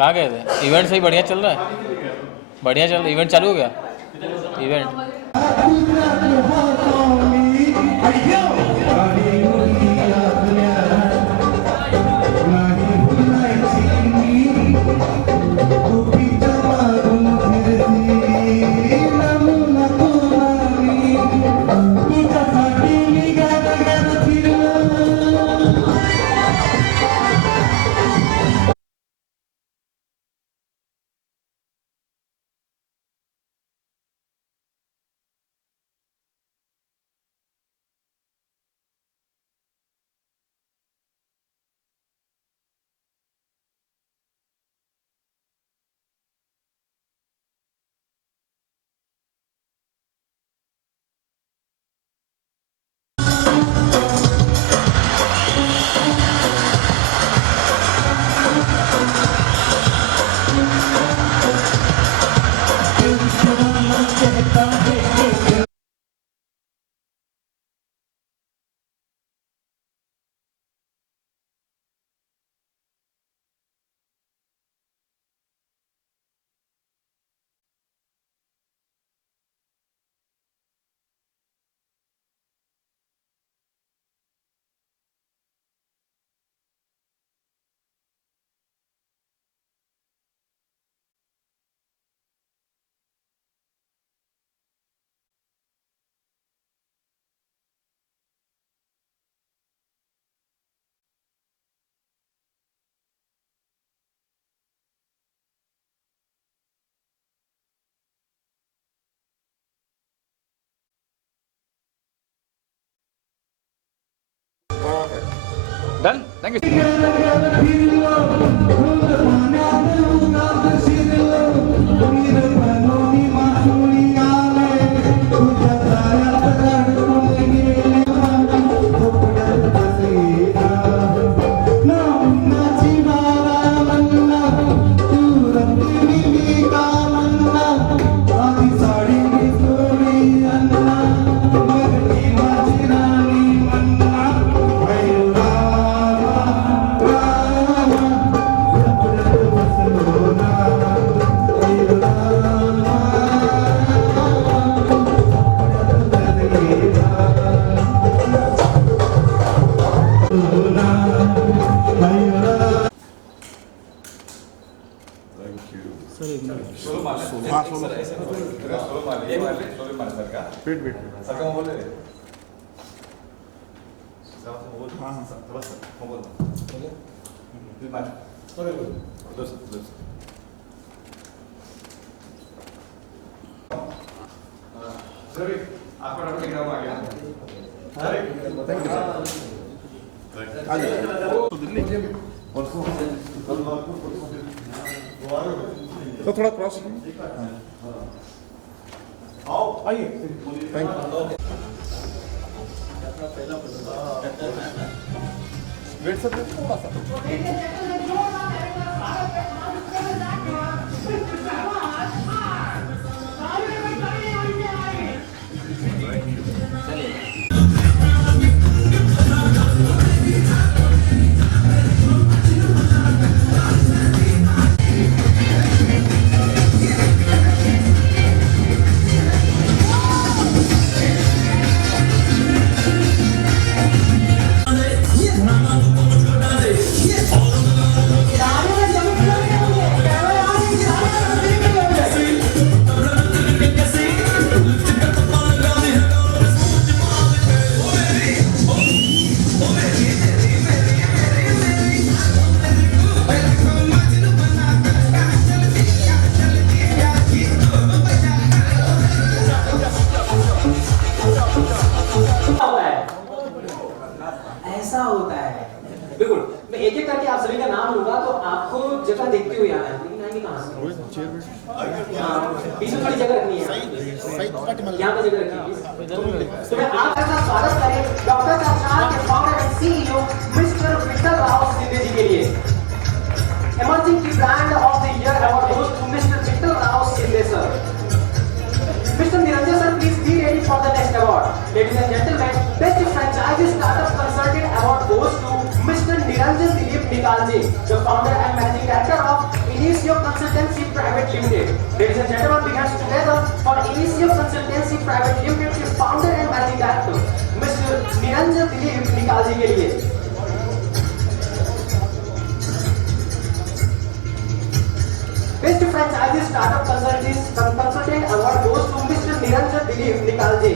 कहाँ गए थे? इवेंट सही बढ़िया चल रहा है? बढ़िया चल रहा है। इवेंट चालू हो गया? Event Done? Thank you. तो थोड़ा क्रॉस आइए। Thank you. वेट सर थोड़ा सा ऐसा होता है। बिल्कुल, मैं एक एक करके आप सभी का नाम लूंगा तो आपको जगह देखते हुए आना है। लेकिन आएंगे कहाँ से? बीच में थोड़ी जगह रखनी है। यहाँ पे जगह रखनी है। तो मैं आपका स्वागत करें डॉक्टर चाचार के founder and CEO mister Vithal Rao Shinde ji के लिए। इमर्जिंग की brand of the year award goes to mister Vithal Rao Shinde sir. Mr. Niranjan sir, please be ready for the next award. Ladies and gentlemen, Best Franchise Startup Consultant Award goes to Mr. Niranjan Dilip Nikalji, the founder and managing director of Inis Initio Consultancy Private Limited. Ladies and gentlemen, we hands together for Initio Consultancy Private Limited के founder and managing director Mr. Niranjan दिलीप निकाल जी के लिए Best Franchise Startup Consultant Award goes to Mr. Niranjan Dilip Nikalji.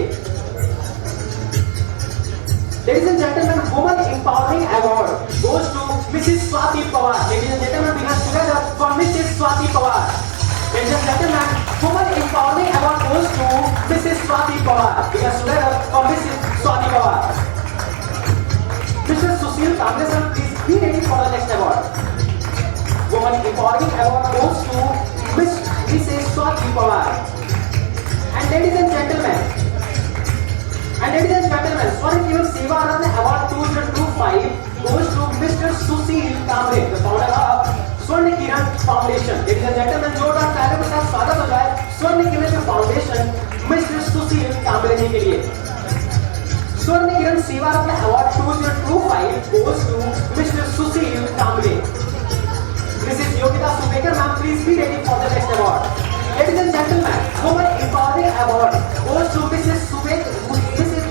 Ladies and gentlemen, Woman Empowering Award goes to Mrs. Swati Pawar. Ladies and gentlemen, we have together for Mrs. Swati Pawar. Ladies and gentlemen, Woman Empowering Award goes to Mrs. Swati Pawar. We have together for Mrs. Swati Pawar. Mr. Sushil Kamble sir, please be ready for the next award. Woman Empowering Award goes to Mrs. Swati Pawar. And ladies and gentlemen, Swarnakir Seva Ratna Award 2025 goes to Mr. Sushil Kamble, the founder of Swarnakiran Foundation. Ladies and gentlemen, जोरदार तालियों के साथ स्वागत हो जाए स्वर्णकिरण foundation mister सुशील कांबले जी के लिए. Swarnakiran Seva Ratna Award 2025 goes to Mr. Sushil Kamble. Mrs. Yogita Subekar, ma'am, please be ready for the next award. Ladies and gentlemen, Woman Empowering Award goes to Mrs.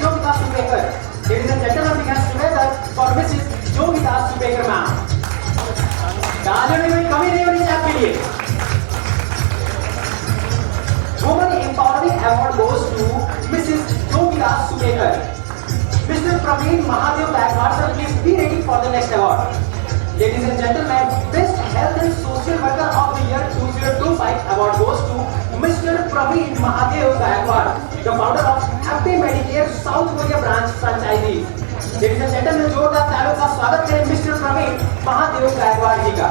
Yogita Subekar. Ladies and gentlemen, we hands together for Mrs. Yogita Subekar, ma'am. तालियों में कमी नहीं होनी चाहिए आपके लिए. Woman Empowering Award goes to Mrs. Yogita Subekar. Mr. Praveen Mahadev Gaikwad, sir, please be ready for the next award. Ladies and gentlemen, Best Health and Social Worker of the Year 2025 award goes to Mr. Praveen Mahadev Gaikwad, the founder of Happy Medicare South Korea branch franchisees. Ladies and gentlemen, जोरदार तालियों का स्वागत करें Mr. Praveen Mahadev Gaikwad जी का.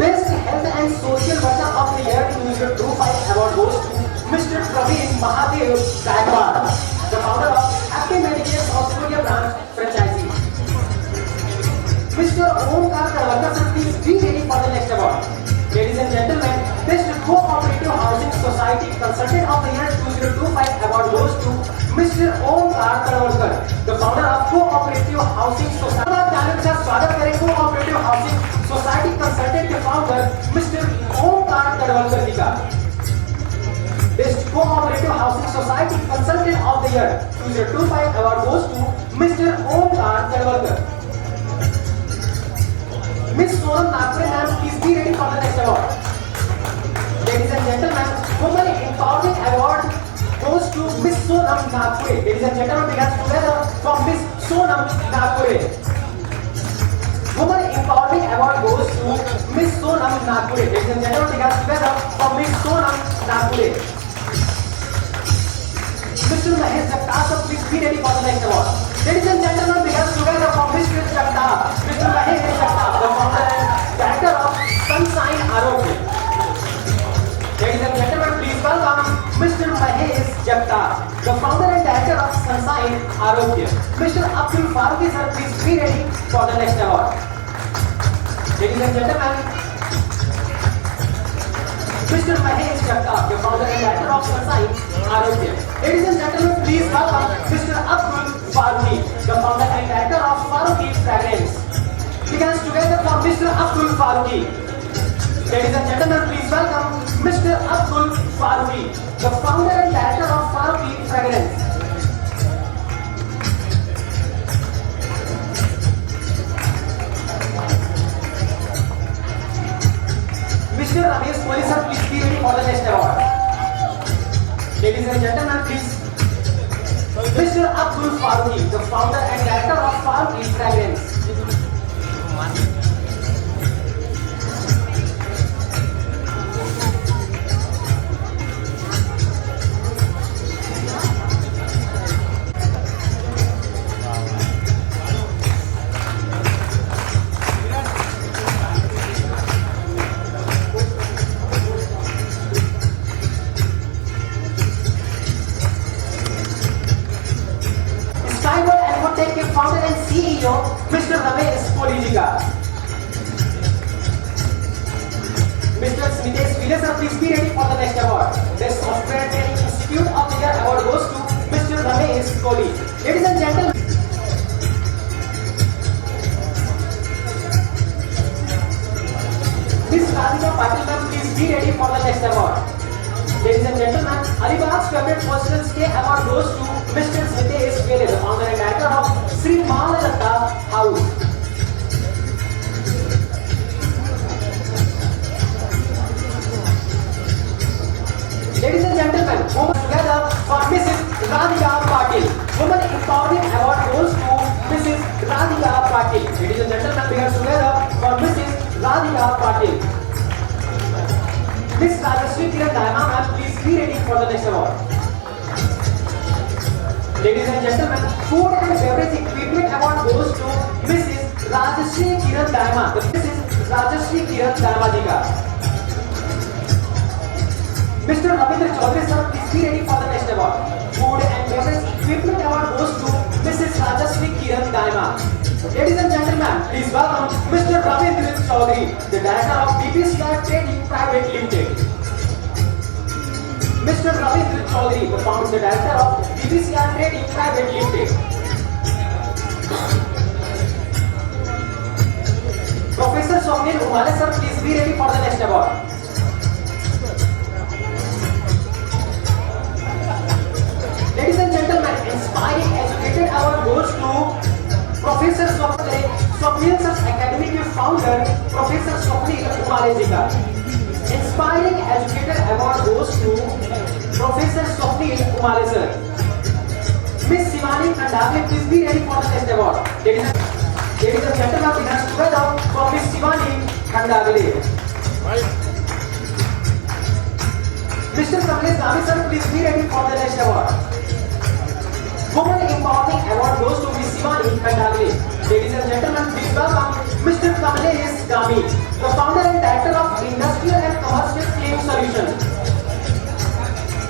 Best Health and Social Worker of the Year 2025 award goes to Mr. Praveen Mahadev Gaikwad, the founder of Happy Medicare South Korea branch franchisees. Mr. Omkar Talwalkar, sir, please be ready for the next award. Ladies and gentlemen, Best Cooperative Housing Society Consultant of the Year 2025 award goes to Mr. Omkar Talwalkar, the founder of Cooperative Housing Society. तालियों के साथ स्वागत करें Cooperative Housing Society Consultant के founder Mr. Omkar Talwalkar जी का. Best Cooperative Housing Society Consultant of the Year 2025 award goes to Mr. Omkar Talwalkar. Miss Sonam Nagpure, ma'am, please be ready for the next award. Ladies and gentlemen, Woman Empowering Award goes to Miss Sonam Nagpure. Ladies and gentlemen, we have together for Miss Sonam Nagpure. Woman Empowering Award goes to Miss Sonam Nagpure. Ladies and gentlemen, we have together for Miss Sonam Nagpure. Mr. Mahesh Jagtap, please be ready for the next award. Ladies and gentlemen, we have together for Mr. Jagtap, Mr. Mahesh Jagtap, the founder and director of Sunshine Arogya. Ladies and gentlemen, please welcome Mr. Mahesh Jagtap, the founder and director of Sunshine Arogya. Mr. Abdul Farooqi, sir, please be ready for the next award. Ladies and gentlemen, Mr. Mahesh Jagtap, the founder and director of Sunshine Arogya. Ladies and gentlemen, please welcome Mr. Abdul Farooqi, the founder and director of Farooqi Fragrance. We hands together for Mr. Abdul Farooqi. Ladies and gentlemen, please welcome Mr. Abdul Farooqi, the founder and director of Farooqi Fragrance. Mr. Ramesh Kohli, sir, please be ready for the next award. Ladies and gentlemen, please. Mr. Abdul Farooqi, the founder and director of Farooqi Fragrance. Skyward Advotech के founder and CEO Mr. Ramesh Kohli जी का. Mr. Smitesh Vile, sir, please be ready for the next award. Best Software Training Institute of the Year award goes to Mr. Ramesh Kohli. Ladies and gentlemen, Radhika Patil ma'am, please be ready for the next award. Ladies and gentlemen, Alibag's favorite personal stay award goes to Mr. Smitesh Vele, the founder and director of Sri Mahalata House. Ladies and gentlemen, women together for Mrs. Radhika Patil. Women Empowerment Award goes to Mrs. Radhika Patil. Ladies and gentlemen, we are together for Mrs. Radhika Patil. Miss Rajashri Kiran Daima, ma'am, please be ready for the next award. Ladies and gentlemen, Food and Beverage Equipment Award goes to Mrs. Rajashri Kiran Daima. Mrs. Rajashri Kiran Daima ji ka. Mr. Ravindra Chaudhary sir, please be ready for the next award. Food and Beverage Equipment Award goes to Mrs. Rajashri Kiran Daima. Ladies and gentlemen, please welcome Mr. Ravindra Chaudhary, the director of BPCR Trading Private Limited. Mr. Ravindra Chaudhary, the founder and director of BPCR Trading Private Limited. Professor Swapnil Umale sir, please be ready for the next award. Ladies and gentlemen, Inspiring Educated Award goes to Professor Swapnil sir's academic founder, Professor Swapnil Umale ji ka. Inspiring Educator Award goes to Professor Swapnil Umale sir. Miss Shivani Khandale, please be ready for the next award. Ladies and gentlemen, we have together for Miss Shivani Khandale. Mr. Kamlesh Gami sir, please be ready for the next award. Women Empowerment Award goes to Miss Shivani Khandale. Ladies and gentlemen, please welcome Mr. Kamlesh Gami, the founder and director of Industrial and Commercial Claim Solution.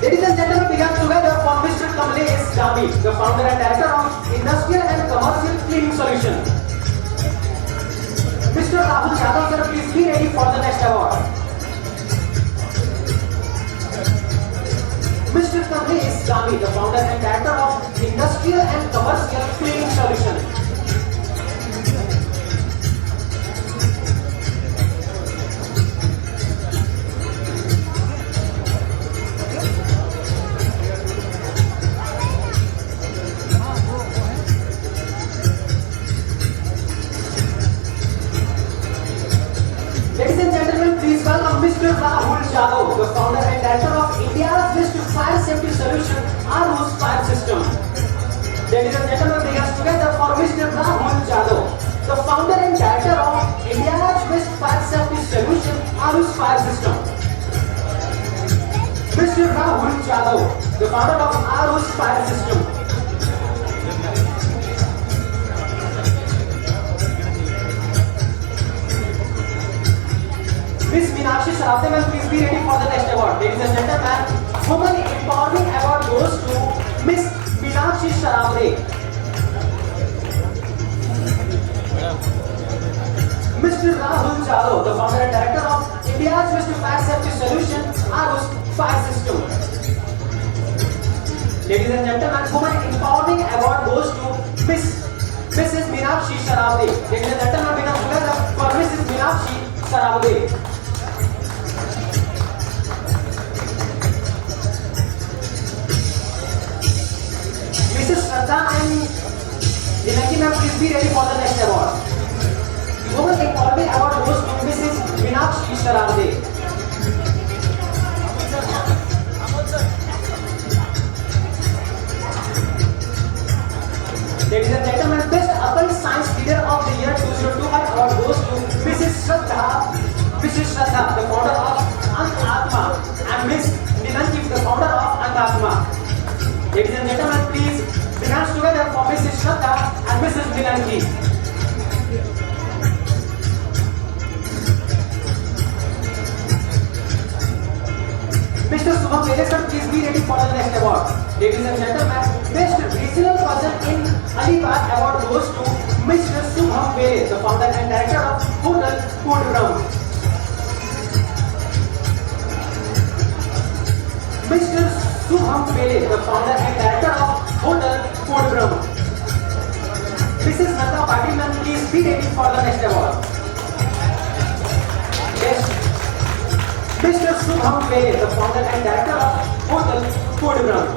Ladies and gentlemen, we are together for Mr. Kamlesh Gami, the founder and director of Industrial and Commercial Claim Solution. Mr. Rahul Yadav sir, please be ready for the next award. Mr. Kamlesh Gami, the founder and director of Industrial and Commercial Cleaning Solution. Ladies and gentlemen, please welcome Mr. Rahul Yadav, the founder and director of India's best fire safety solution, Aarhus Fire System. Ladies and gentlemen, we are together for Mr. Rahul Yadav, the founder and director of India's best fire safety solution, Aarhus Fire System. Mr. Rahul Yadav, the founder of Aarhus Fire System. Miss Meenakshi Sarabde, ma'am, please be ready for the next award. Ladies and gentlemen, Women Empowerment Award goes to Miss Meenakshi Sarabde. Mr. Rahul Yadav, the founder and director of India's best fire safety solution, Aarhus Fire System. Ladies and gentlemen, Women Empowerment Award goes to Mrs. Meenakshi Sarabde. Ladies and gentlemen, we are together for Mrs. Meenakshi Sarabde. Mrs. Shraddha and Dinaki ma'am, please be ready for the next award. Women Empowerment Award goes to Mrs. Meenakshi Sarabde. Ladies and gentlemen, Best Occult Science Leader of the Year 2025 Award goes to Mrs. Shraddha, the founder of Antatma, and Miss Dinaki, the founder of Antatma. Ladies and gentlemen, please put hands together for Mrs. Shraddha and Mrs. Dinaki. Mr. Subham Vele sir, please be ready for the next award. Ladies and gentlemen, Best Regional Person in Alibag Award goes to Mr. Subham Vele, the founder and director of Hotel Pudram. Mr. Subham Vele, the founder and director of Hotel Pudram. Mrs. Nanda Patil, please be ready for the next award. Yes. Mr. Subham Pei, the founder and director of Hotel Kodibram.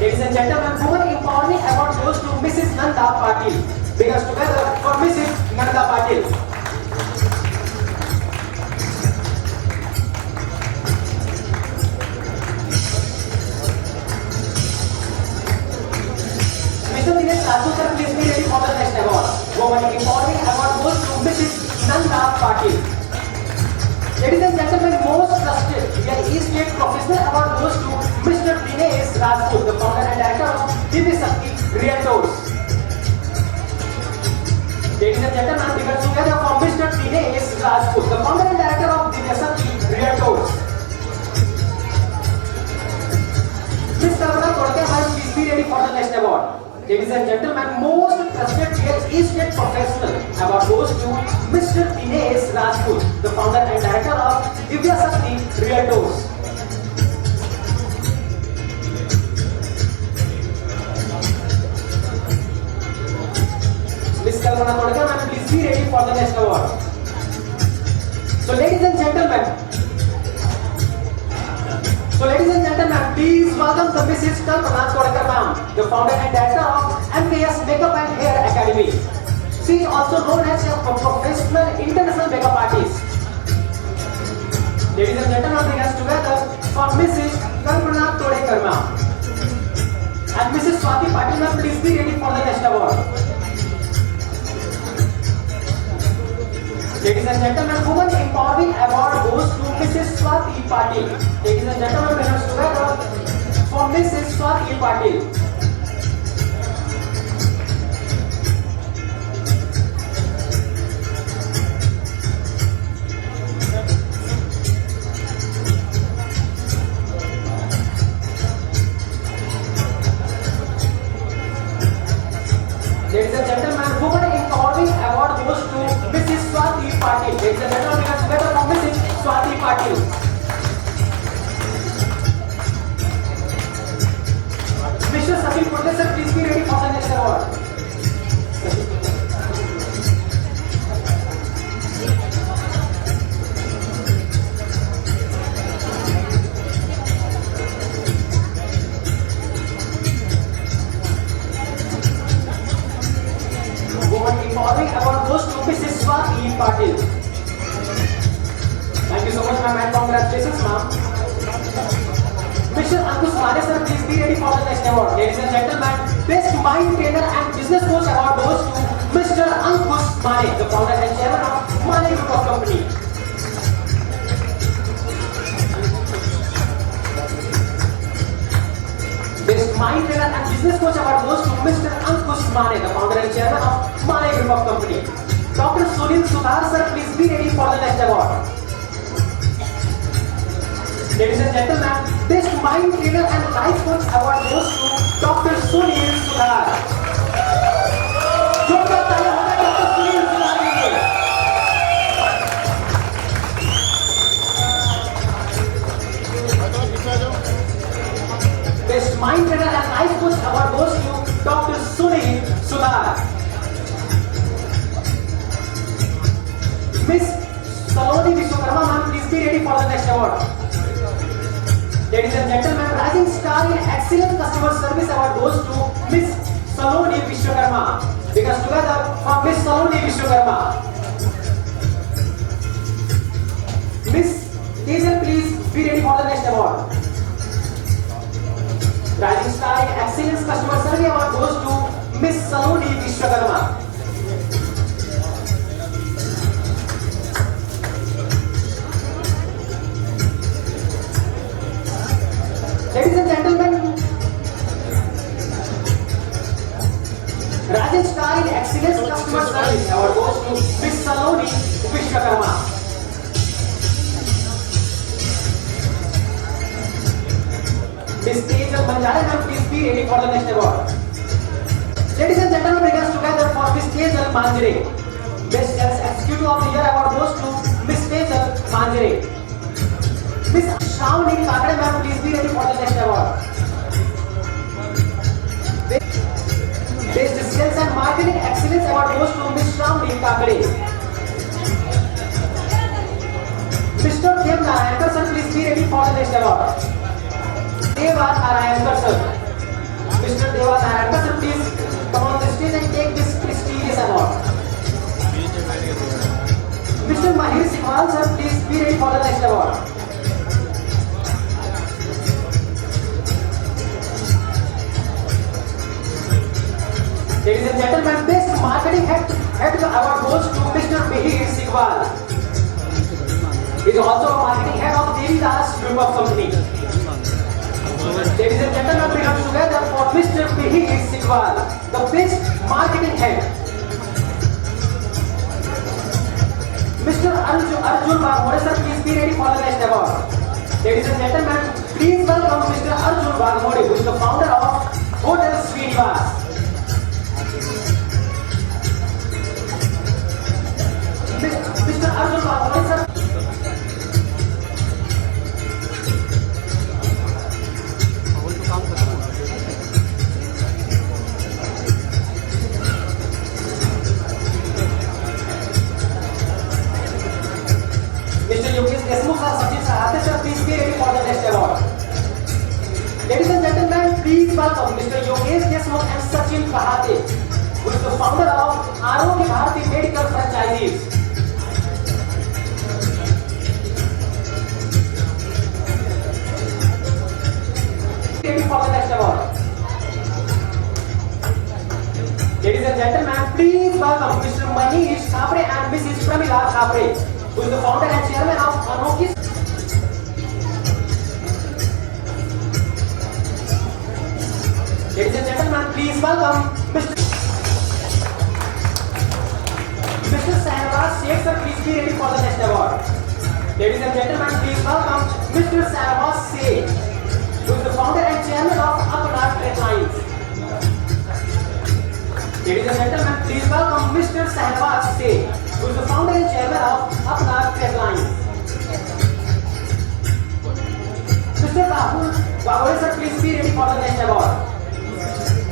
Ladies and gentlemen, Women Empowerment Award goes to Mrs. Nanda Patil. Bring us together for Mrs. Nanda Patil. Mr. Dinesh Raju sir, please be ready for the next award. Women Empowerment Award goes to Mrs. Nanda Patil. Ladies and gentlemen, most trusted Real Estate Professional Award goes to Mr. Dinesh Rajput, the founder and director of Divya Shakti Realtors. Ladies and gentlemen, we got together for Mr. Dinesh Rajput, the founder and director of Divya Shakti Realtors. Ms. Kalpana Todkar, please be ready for the next award. Ladies and gentlemen, most trusted Real Estate Professional Award goes to Mr. Dinesh Rajput, the founder and director of Divya Shakti Realtors. Ms. Kalpana Todkar, please be ready for the next award. So ladies and gentlemen, please welcome the Mrs. Kalpana Todkar ma'am, the founder and director of MKS Makeup and Hair Academy. She is also known as a professional international makeup artist. Ladies and gentlemen, bring us together for Mrs. Kalpana Todkar ma'am. And Mrs. Swati Patil ma'am, please be ready for the next award. Ladies and gentlemen, Women Empowering Award goes to Mrs. Swati Patil. Ladies and gentlemen, bring us together for Mrs. Swati Patil. Ladies and gentlemen, Women Empowering Award goes to Mrs. Swati Patil. Ladies and gentlemen, bring us together for Mrs. Swati Patil. Mr. Sachin Purde sir, please be ready for the next award. Women Empowering Award goes to Mrs. Swati Patil. Thank you so much, ma'am, and congratulations, ma'am. Mr. Ankush Mane sir, please be ready for the next award. Ladies and gentlemen, Best Mind Trainer and Business Coach Award goes to Mr. Ankush Mane, the founder and chairman of Mane Group of Company. Best Mind Trainer and Business Coach Award goes to Mr. Ankush Mane, the founder and chairman of Mane Group of Company. Dr. Sunil Sudhar sir, please be ready for the next award. Ladies and gentlemen, Best Mind Trainer and Life Coach Award goes to Dr. Sunil Sudhar. जोरदार तालियां हो जाए Dr. Sunil Sudhar के लिए. Best Mind Trainer and Life Coach Award goes to Dr. Sunil Sudhar. Miss Saloni Vishwakarma ma'am, please be ready for the next award. Ladies and gentlemen, Rising Star in Excellent Customer Service Award goes to Miss Saloni Vishwakarma. Bring us together for Miss Saloni Vishwakarma. Miss Hazel, please be ready for the next award. Rising Star in Excellence Customer Service Award goes to Miss Saloni Vishwakarma. Ladies and gentlemen, Rajan Star in Excellence Customer Service Award goes to Miss Saloni Vishwakarma. Miss Tejal Banjare ma'am, please be ready for the next award. Ladies and gentlemen, bring us together for Miss Tejal Manjare. Best Sales Executive of the Year Award goes to Miss Tejal Manjare. Miss Shravani Kakade ma'am, please be ready for the next award. Best Sales and Marketing Excellence Award goes to Ms. Shravani Kakade. Mr. Dev Narayankar sir, please be ready for the next award. Deva Narayankar sir. Mr. Deva Narayankar sir, please come on the stage and take this prestigious award. Mr. Mahir Sikwal sir, please be ready for the next award. Ladies and gentlemen, Best Marketing Head Award goes to Mr. Mahir Sikwal. He is also a marketing head of Devidas Group of Company. Ladies and gentlemen, we have together for Mr. Mahir Sikwal, the Best Marketing Head. Mr. Arjun Bagmore sir, please be ready for the next award. Ladies and gentlemen, please welcome Mr. Arjun Bagmore, who is the founder of Hotel Srinivas. Mr. Arjun Bagmore sir. Mr. Yogesh Desmukh sir, Sachin Sahate sir, please be ready for the next award. Ladies and gentlemen, please welcome Mr. Yogesh Desmukh and Sachin Sahate, who is the founder of Arogya Bharati Medical Franchises. Ready for the next award. Ladies and gentlemen, please welcome Mr. Manish Thapre and Mrs. Pramila Thapre, who is the founder and chairman of Anokis. Ladies and gentlemen, please welcome Mr. Sahnawaz Sheikh sir, please be ready for the next award. Ladies and gentlemen, please welcome Mr. Sahnawaz Sheikh, who is the founder and chairman of Apnar Trade Lines. Ladies and gentlemen, please welcome Mr. Sahnawaz Sheikh, who is the founder and chairman of Apnar Trade Lines. Mr. Rahul Bagore sir, please be ready for the next award.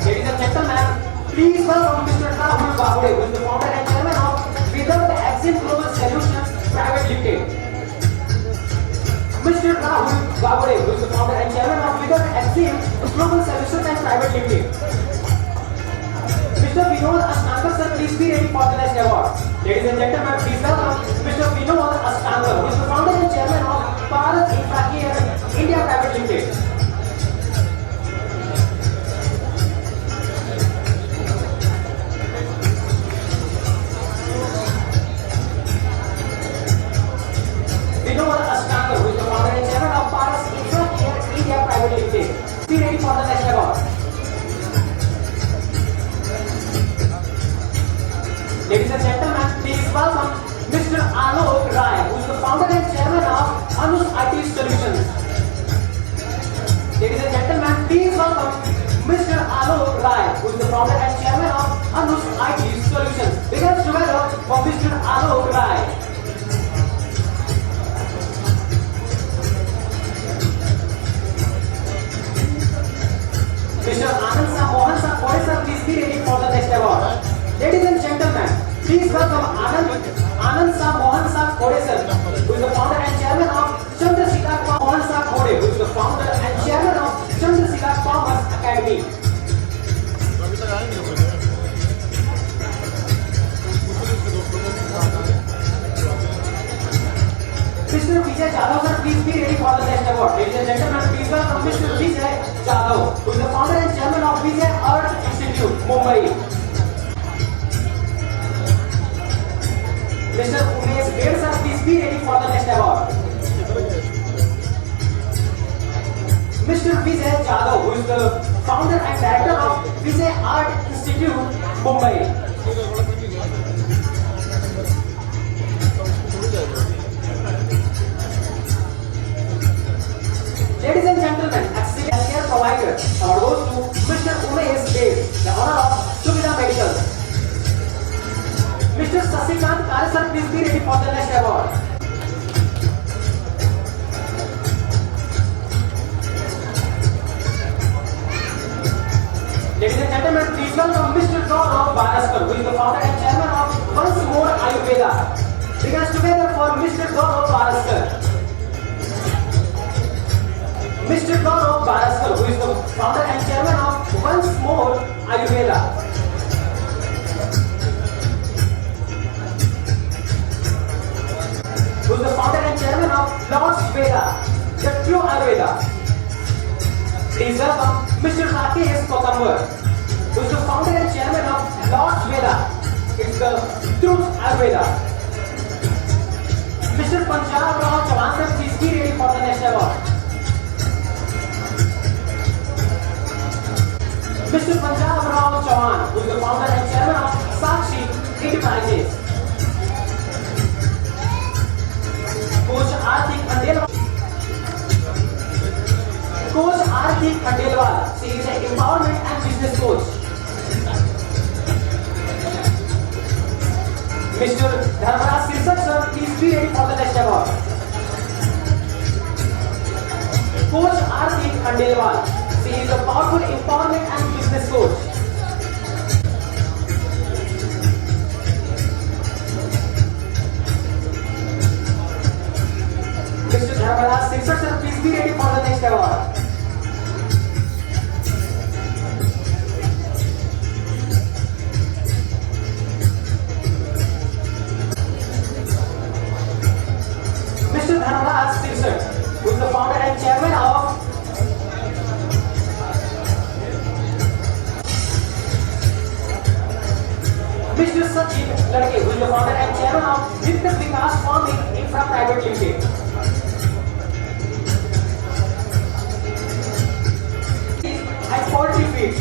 Ladies and gentlemen, please welcome Mr. Rahul Bagore, who is the founder and chairman of Vidarbha Axim Global Solutions Private Limited. Mr. Rahul Bagore, who is the founder and chairman of Vidarbha Axim Global Solutions and Private Limited. Mr. Vinod Ashtankar sir, please be ready for the next award. Ladies and gentlemen, please welcome Mr. Vinod Ashtankar, who is the founder and chairman of Bharat Infracare India Private Limited. Vinod Ashtankar, who is the founder and chairman of Bharat Infracare India Private Limited. Be ready for the next award. Ladies and gentlemen, please welcome Mr. Alok Rai, who is the founder and chairman of Anush IT Solutions. Ladies and gentlemen, please welcome Mr. Alok Rai, who is the founder and chairman of Anush IT Solutions. Big hands together for Mr. Alok Rai. Mr. Anand Sa Mohan Sa Khode sir, please be ready for the next award. Ladies and gentlemen, please welcome Anand Sa Mohan Sa Khode sir, who is the founder and chairman of Chandrasekhar Mohan Sa Khode, who is the founder and chairman of Chandrasekhar Commerce Academy. Mr. Vijay Jadhav sir, please be ready for the next award. Ladies and gentlemen, please welcome Mr. Vijay Jadhav, who is the founder and chairman of Vijay Art Institute, Mumbai. Mr. Umesh Bed sir, please be ready for the next award. Mr. Vijay Jadhav, who is the founder and director of Vijay Art Institute, Mumbai. Ladies and gentlemen, excellent healthcare provider award goes to Mr. Umesh Bed, the honor of Suvidha Medical. Mr. Sasikant Kare sir, please be ready for the next award. Ladies and gentlemen, please welcome Mr. Mr. Gaurav Baraskar. Mr. Gaurav Baraskar, who is the founder and chairman of Once More Ayurveda. Who is the founder and chairman of Lord's Veda, the true Ayurveda. Please welcome Mr. Rakesh Kotambar, who is the founder and chairman of Lord's Veda. It's the truth Ayurveda. Mr. Punjab Rao Chauhan sir, please be ready for the next award. Mr. Punjab Rao Chauhan, who is the founder and chairman of Sakshi Enterprises. Coach Artik Khandelwal. Coach Artik Khandelwal, she is an empowerment and business coach. Mr. Dharmaraj Sirsak sir, please be ready for the next award. Coach Artik Khandelwal, she is a powerful empowerment and business coach. Mr. Dharmaraj Sirsak sir, please be ready for the next award. Mr. Dharmaraj Sirsak, who is the founder and chairman of Mr. Sachin Ladke, who is the founder and chairman of Nitya Vikas Farming Infra Private Limited. And poultry feeds.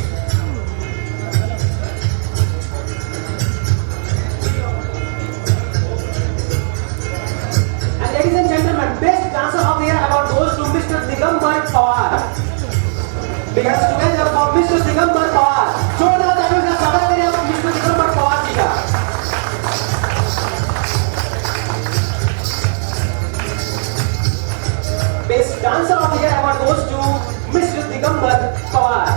And ladies and gentlemen, best dancer of the year award goes to Mr. Digambar Pawar. Big hands together for Mr. Digambar Pawar. जोरदार तालियों का स्वागत करें आप Mr. Digambar Pawar जी का. Best dancer of the year award goes to Mr. Digambar Pawar.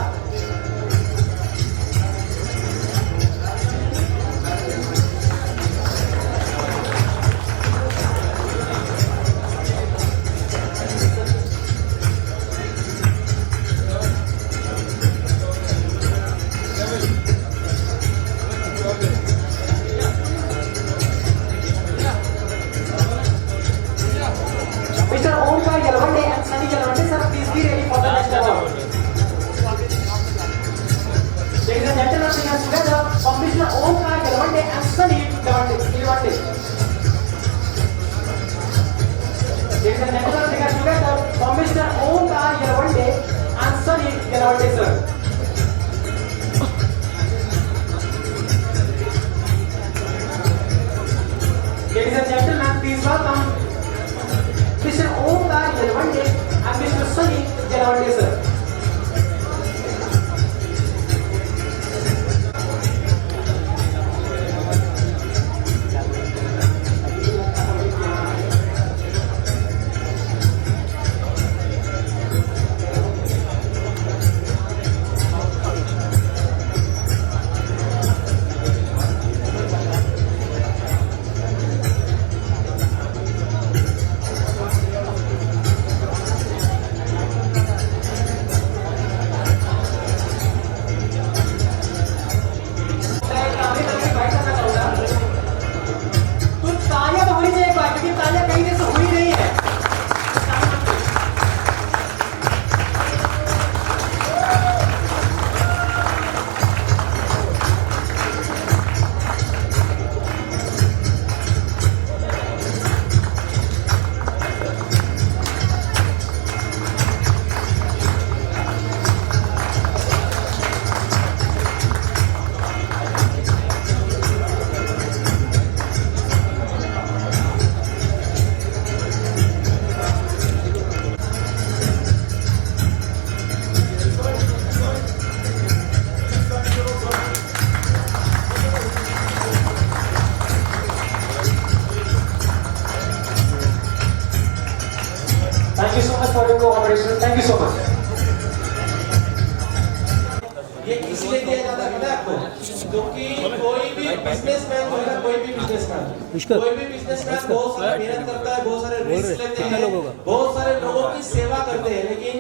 क्योंकि कोई भी बिजनेसमैन जो है, कोई भी बिजनेसमैन बहुत सारा मेहनत करता है, बहुत सारे रिस्क लेते हैं, बहुत सारे लोगों की सेवा करते हैं, लेकिन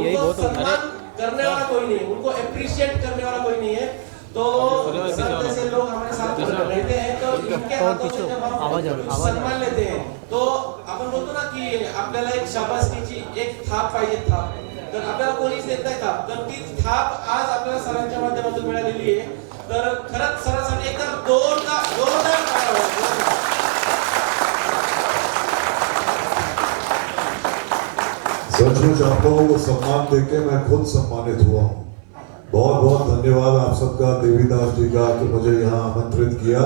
उनको सम्मान करने वाला कोई नहीं, उनको अप्रिशिएट करने वाला कोई नहीं है। तो जैसे लोग हमारे साथ रहते हैं तो इनके हाथों से जब हम सम्मान लेते हैं तो आपण बोलतो ना की आपल्याला एक शाबासकीची एक थाप पाहिजे, थाप तर आपल्याला कोणीच देत नाही थाप, तर ती थाप आज आपल्याला सरांच्या माध्यमातून मिळालेली आहे। तर खरंच सरांसाठी एकदम जोरदार सचमुच आप लोगों को सम्मान देके मैं खुद सम्मानित हुआ हूँ। बहुत बहुत धन्यवाद आप सबका, देवीदास जी का, कि मुझे यहाँ आमंत्रित किया।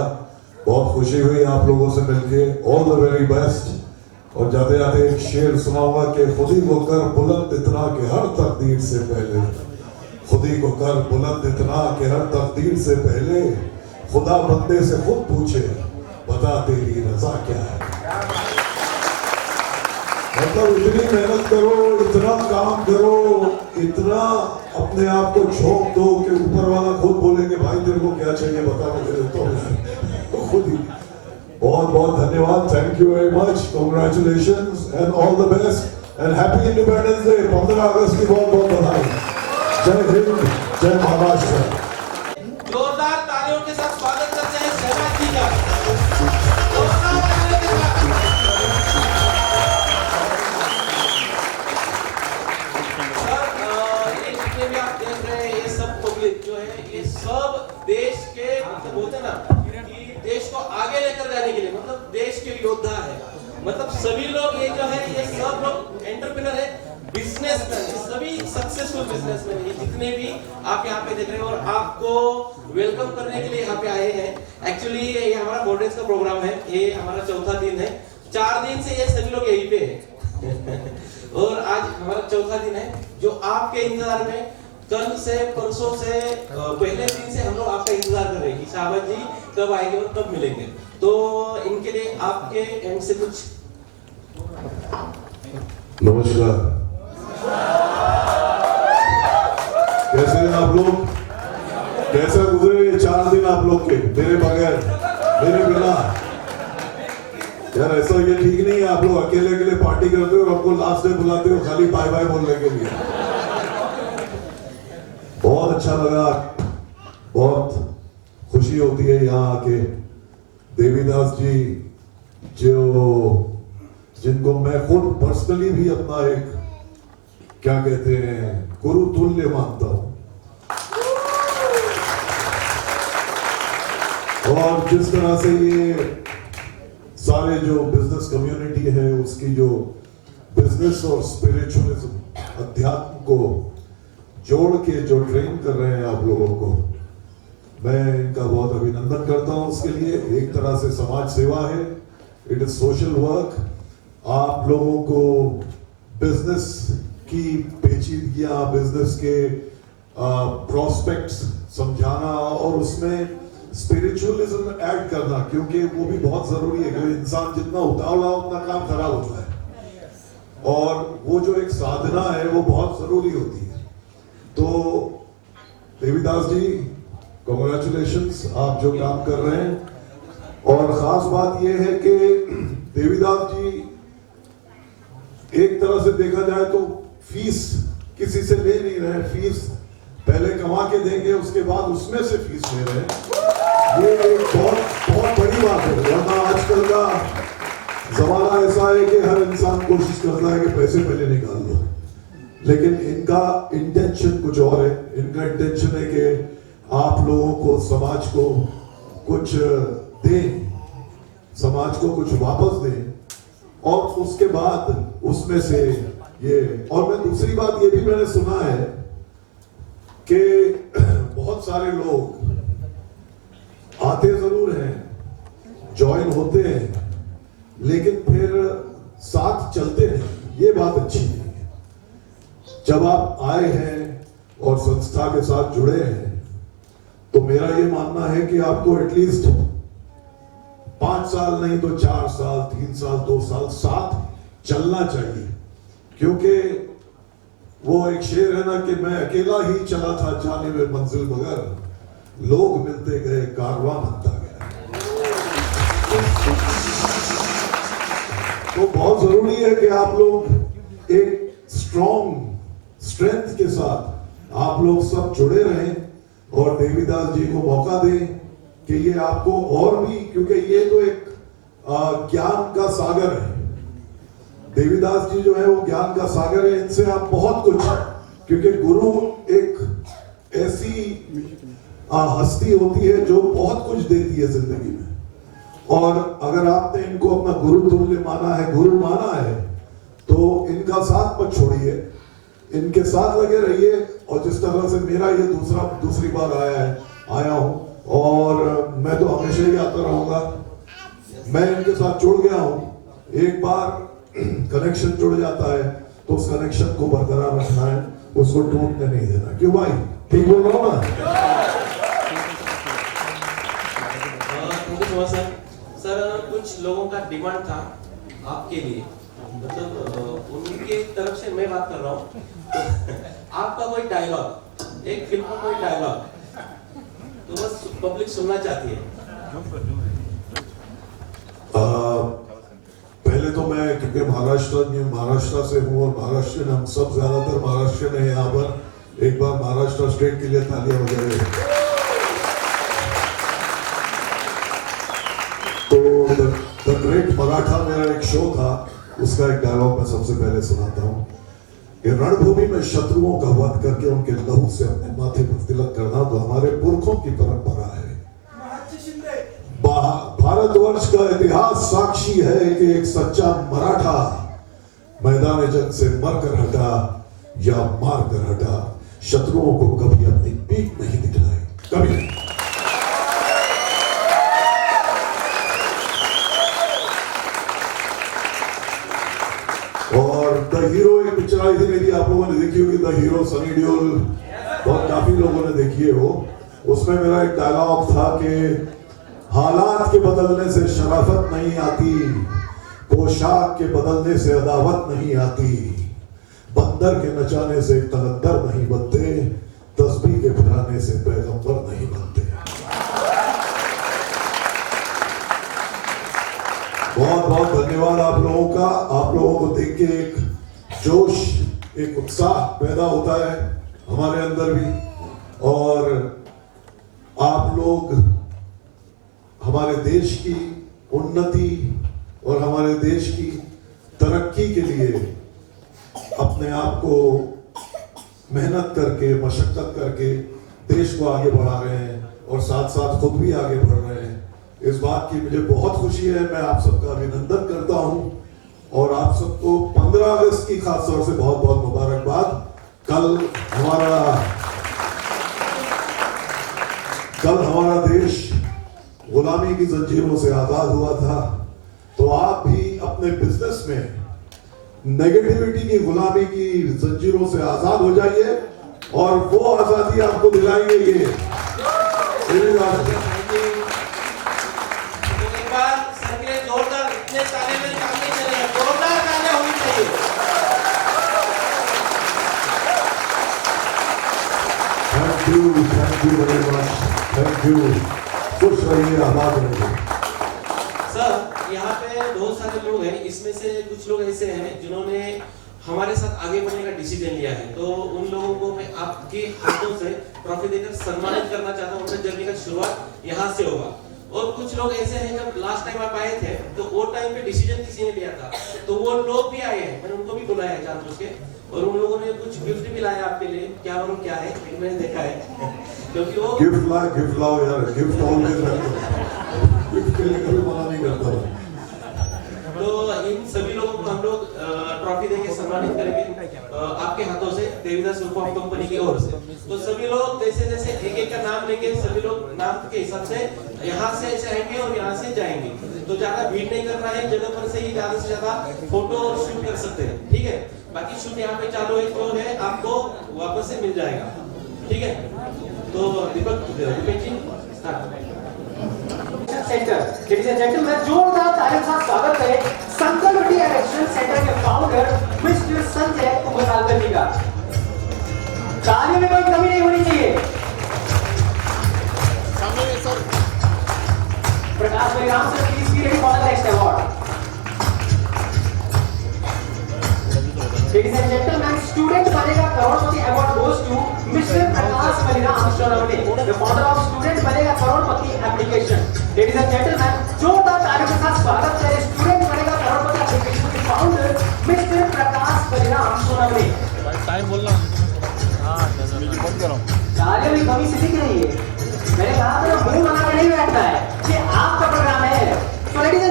बहुत खुशी हुई आप लोगों से मिलके। All the very best. और जाते जाते एक शेर सुनाऊंगा कि खुदी को कर बुलंद इतना कि हर तकदीर से पहले, खुदी को कर बुलंद इतना कि हर तकदीर से पहले, खुदा बंदे से खुद पूछे बता तेरी रजा क्या है। मतलब इतनी मेहनत करो, इतना काम करो, इतना अपने आप को झोंक दो कि ऊपर वाला खुद बोले कि भाई तेरे को क्या चाहिए बता, मैं देता हूँ खुद ही। बहुत बहुत धन्यवाद। Thank you very much. Congratulations and all the best and happy independence day. 15 अगस्त की बहुत बहुत बधाई। जय हिंद, जय महाराष्ट्र। जोरदार तालियों के साथ स्वागत करते हैं शहनाज जी का। जोरदार तालियों के साथ। ये जितने भी आप देख रहे हैं, ये सब पब्लिक जो है, ये सब देश के, मतलब बोलते हैं ना कि देश को आगे लेकर जाने के लिए, मतलब देश के योद्धा है। मतलब सभी लोग ये जो है, ये सब लोग एंटरप्रेन्योर है, बिजनेसमैन, सभी सक्सेसफुल बिजनेसमैन है जितने भी आप यहाँ पे देख रहे हैं। और आपको वेलकम करने के लिए यहाँ पे आए हैं। एक्चुअली ये हमारा बोर्डेज का प्रोग्राम है, ये हमारा चौथा दिन है। 4 दिन से ये सभी लोग यहीं पे है और आज हमारा चौथा दिन है, जो आपके इंतजार में कल से परसों से पहले दिन से हम लोग आपका इंतजार कर रहे हैं कि शाहबाज जी कब आएंगे और कब मिलेंगे। तो इनके लिए आपके एंड से कुछ। नमस्कार, कैसे हैं आप लोग? कैसे गुजरे 4 दिन आप लोग के मेरे बगैर, मेरे बिना? यार ऐसा ये ठीक नहीं है, आप लोग अकेले अकेले पार्टी करते हो और हमको लास्ट डे बुलाते हो खाली बाय बाय बोलने के लिए। बहुत अच्छा लगा, बहुत खुशी होती है यहाँ आके। देवीदास जी जिनको मैं खुद पर्सनली भी अपना एक, क्या कहते हैं, गुरु तुल्य मानता हूं। और जिस तरह से ये सारे जो बिजनेस कम्युनिटी है, उसकी जो बिजनेस और स्पिरिचुअलिज्म, अध्यात्म को जोड़ के जो ट्रेन कर रहे हैं आप लोगों को, मैं इनका बहुत अभिनंदन करता हूं। उसके लिए एक तरह से समाज सेवा है, इट इज सोशल वर्क। आप लोगों को बिजनेस की पेचीदगियां, बिजनेस के प्रोस्पेक्ट्स समझाना और उसमें स्पिरिचुअलिज्म ऐड करना, क्योंकि वो भी बहुत जरूरी है। क्योंकि इंसान जितना उतावला उतना काम खराब होता है और वो जो एक साधना है वो बहुत जरूरी होती है। तो देवीदास जी, कांग्रेचुलेशंस, आप जो काम कर रहे हैं। और खास बात यह है कि देवीदास जी एक तरह से देखा जाए तो फीस किसी से ले नहीं रहे, फीस पहले कमा के देंगे, उसके बाद उसमें से फीस ले रहे हैं। ये एक बहुत बड़ी बात है, वरना आजकल का जमाना ऐसा है कि हर इंसान कोशिश करता है कि पैसे पहले निकाल लो, लेकिन इनका इंटेंशन कुछ और है। इनका इंटेंशन है कि आप लोगों को, समाज को कुछ दें, समाज को कुछ वापस दें और उसके बाद उसमें से ये। और मैं दूसरी बात ये भी मैंने सुना है कि बहुत सारे लोग आते जरूर हैं, ज्वाइन होते हैं, लेकिन फिर साथ चलते नहीं। ये बात अच्छी नहीं है। जब आप आए हैं और संस्था के साथ जुड़े हैं तो मेरा ये मानना है कि आपको एटलीस्ट 5 साल नहीं तो 4 साल, 3 साल, 2 साल साथ चलना चाहिए। क्योंकि वो एक शेर है ना कि मैं अकेला ही चला था जाने में मंजिल मगर, लोग मिलते गए, कारवां बनता गया। तो बहुत जरूरी है कि आप लोग एक स्ट्रेंथ के साथ आप लोग सब जुड़े रहें और देवीदास जी को मौका दें कि ये आपको और भी, क्योंकि ये तो एक ज्ञान का सागर है। देवीदास जी जो है वो ज्ञान का सागर है, इनसे आप बहुत कुछ, क्योंकि गुरु एक ऐसी हस्ती होती है जो बहुत कुछ देती है जिंदगी में, और अगर आपने इनको अपना गुरु तुल्य माना है, गुरु माना है, तो इनका साथ मत छोड़िए, इनके साथ लगे रहिए। और जिस तरह से मेरा ये दूसरी बार आया हूं, और मैं तो हमेशा ही आता रहूंगा। मैं इनके साथ जुड़ गया हूं, एक बार कनेक्शन जुड़ जाता है तो उस कनेक्शन को बरकरार रखना है, उसको टूटने नहीं देना। क्यों भाई, ठीक बोल रहा हूं ना? सर, कुछ लोगों का डिमांड था आपके लिए, मतलब उनके तरफ से मैं बात कर रहा हूँ। आपका कोई डायलॉग, एक फिल्म का कोई डायलॉग, तो बस पब्लिक सुनना चाहती है। पहले तो मैं, क्योंकि महाराष्ट्र से हूँ और महाराष्ट्र हम सब ज्यादातर महाराष्ट्र हैं यहाँ पर, एक बार महाराष्ट्र स्टेट के लिए तालियां हो जाए। तो द ग्रेट मराठा मेरा एक शो था, उसका एक डायलॉग मैं सबसे पहले सुनाता हूँ कि रणभूमि में शत्रुओं का वध करके उनके लहू से अपने माथे पर तिलक करना तो हमारे पुरखों की परंपरा है। भारतवर्ष का इतिहास साक्षी है कि एक सच्चा मराठा मैदान जंग से मरकर हटा या मार कर हटा, शत्रुओं को कभी अपनी पीठ नहीं दिखलाई, कभी नहीं। और द हीरो एक पिक्चर आई थी मेरी, आप लोगों ने देखी होगी, द हीरो, सनी देओल, बहुत काफी लोगों ने देखी है वो। उसमें मेरा एक डायलॉग था कि हालात के बदलने से शराफत नहीं आती, पोशाक के बदलने से अदावत नहीं आती, बंदर के नचाने से कलंदर नहीं बनते, तस्बीह के फिराने से पैगंबर नहीं बनते। बहुत बहुत धन्यवाद आप लोगों का। आप लोगों को देख के एक जोश, एक उत्साह पैदा होता है हमारे अंदर भी, और आप लोग हमारे देश की उन्नति और हमारे देश की तरक्की के लिए अपने आप को मेहनत करके, मशक्कत करके देश को आगे बढ़ा रहे हैं और साथ साथ खुद भी आगे बढ़ रहे हैं। इस बात की मुझे बहुत खुशी है। मैं आप सबका अभिनंदन करता हूं और आप सबको 15 अगस्त की खास तौर से बहुत बहुत मुबारकबाद। कल हमारा देश गुलामी की जंजीरों से आजाद हुआ था, तो आप भी अपने बिजनेस में नेगेटिविटी की, गुलामी की जंजीरों से आजाद हो जाइए और वो आजादी आपको दिलाएंगे ये। जोरदार इतने ताले में काम नहीं चलेगा, जोरदार ताले होनी चाहिए। Thank you very much, thank you. खुश रहिए, आबाद रहिए। सर, यहाँ पे बहुत सारे लोग हैं, इसमें से कुछ लोग ऐसे हैं जिन्होंने हमारे साथ आगे बढ़ने का डिसीजन लिया है, तो उन लोगों को मैं आपके हाथों से ट्रॉफी देकर सम्मानित करना चाहता हूँ। उनका जर्नी का शुरुआत यहाँ से होगा। और कुछ लोग ऐसे हैं, जब लास्ट टाइम आप आए थे तो वो टाइम पे डिसीजन किसी ने लिया था, तो वो लोग भी आए हैं, मैंने उनको भी बुलाया है जानबूझ के, और उन लोगों ने कुछ गिफ्ट भी लाया आपके लिए। क्या मालूम क्या है, लेकिन मैंने देखा है क्योंकि वो गिफ्ट लाओ यार, गिफ्ट ऑलवेज गिफ्ट के लिए कभी मना नहीं करता। तो इन सभी लोगों को हम लोग ट्रॉफी देके सम्मानित करेंगे आपके हाथों से, देवीदास ग्रुप ऑफ कंपनी की ओर से। तो सभी लोग जैसे जैसे एक एक का नाम लेंगे, सभी लोग नाम के हिसाब से यहाँ से ऐसे आएंगे और यहाँ से जाएंगे। तो ज्यादा भीड़ नहीं करना है, जगह पर से ही ज्यादा से ज्यादा फोटो और शूट कर सकते हैं, ठीक है। बाकी शूट यहाँ पे चालू है, जो है आपको वापस से मिल जाएगा, ठीक है। तो Deepak ji start. Centre, ladies and gentleman, जोरदार तालियों के साथ स्वागत करें संकल्प एजुकेशन सेंटर के फाउंडर मिस्टर संजय कुमार जी का। तालियों में कोई कमी नहीं होनी चाहिए। Abhiram sir, please be ready for the next award. Ladies and gentlemen, Student Banega Crorepati Award goes to Mr. Prakash Baliram Shoravane, the founder of Student Banega Crorepati application. Ladies and gentlemen, जोरदार तालियों के साथ स्वागत करें Student Banega Crorepati application के founder Mr. Prakash Baliram Shoravane. Time बोलना हाँ बोल करो तालियों की कमी से दिख रही है। मैंने कहा था मुंह बना के नहीं बैठना है, ये आपका प्रोग्राम है। So ladies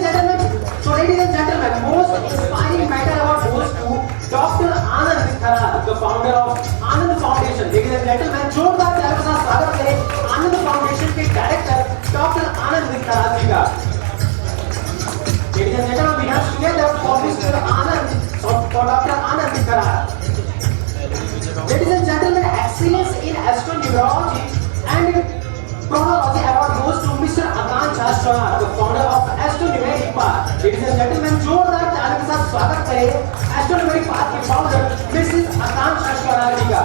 and gentlemen, most inspiring matter award goes to Dr. Anand Khara, the founder of Anand Foundation. Ladies and gentlemen, जोरदार तालियों के साथ स्वागत करें आनंद फाउंडेशन के डायरेक्टर डॉक्टर आनंद खरा जी का। Ladies and gentlemen, we have together for Mr. Anand, for Dr. Anand Khara. Ladies and gentlemen, excellence in astroneurology and chronology award goes to Mr. Akanksha Shah, the founder of Astronumeric Park. Ladies and gentlemen, जोरदार तालियों के साथ स्वागत करें Astronumeric Park के founder Mrs. Akanksha Shah जी का।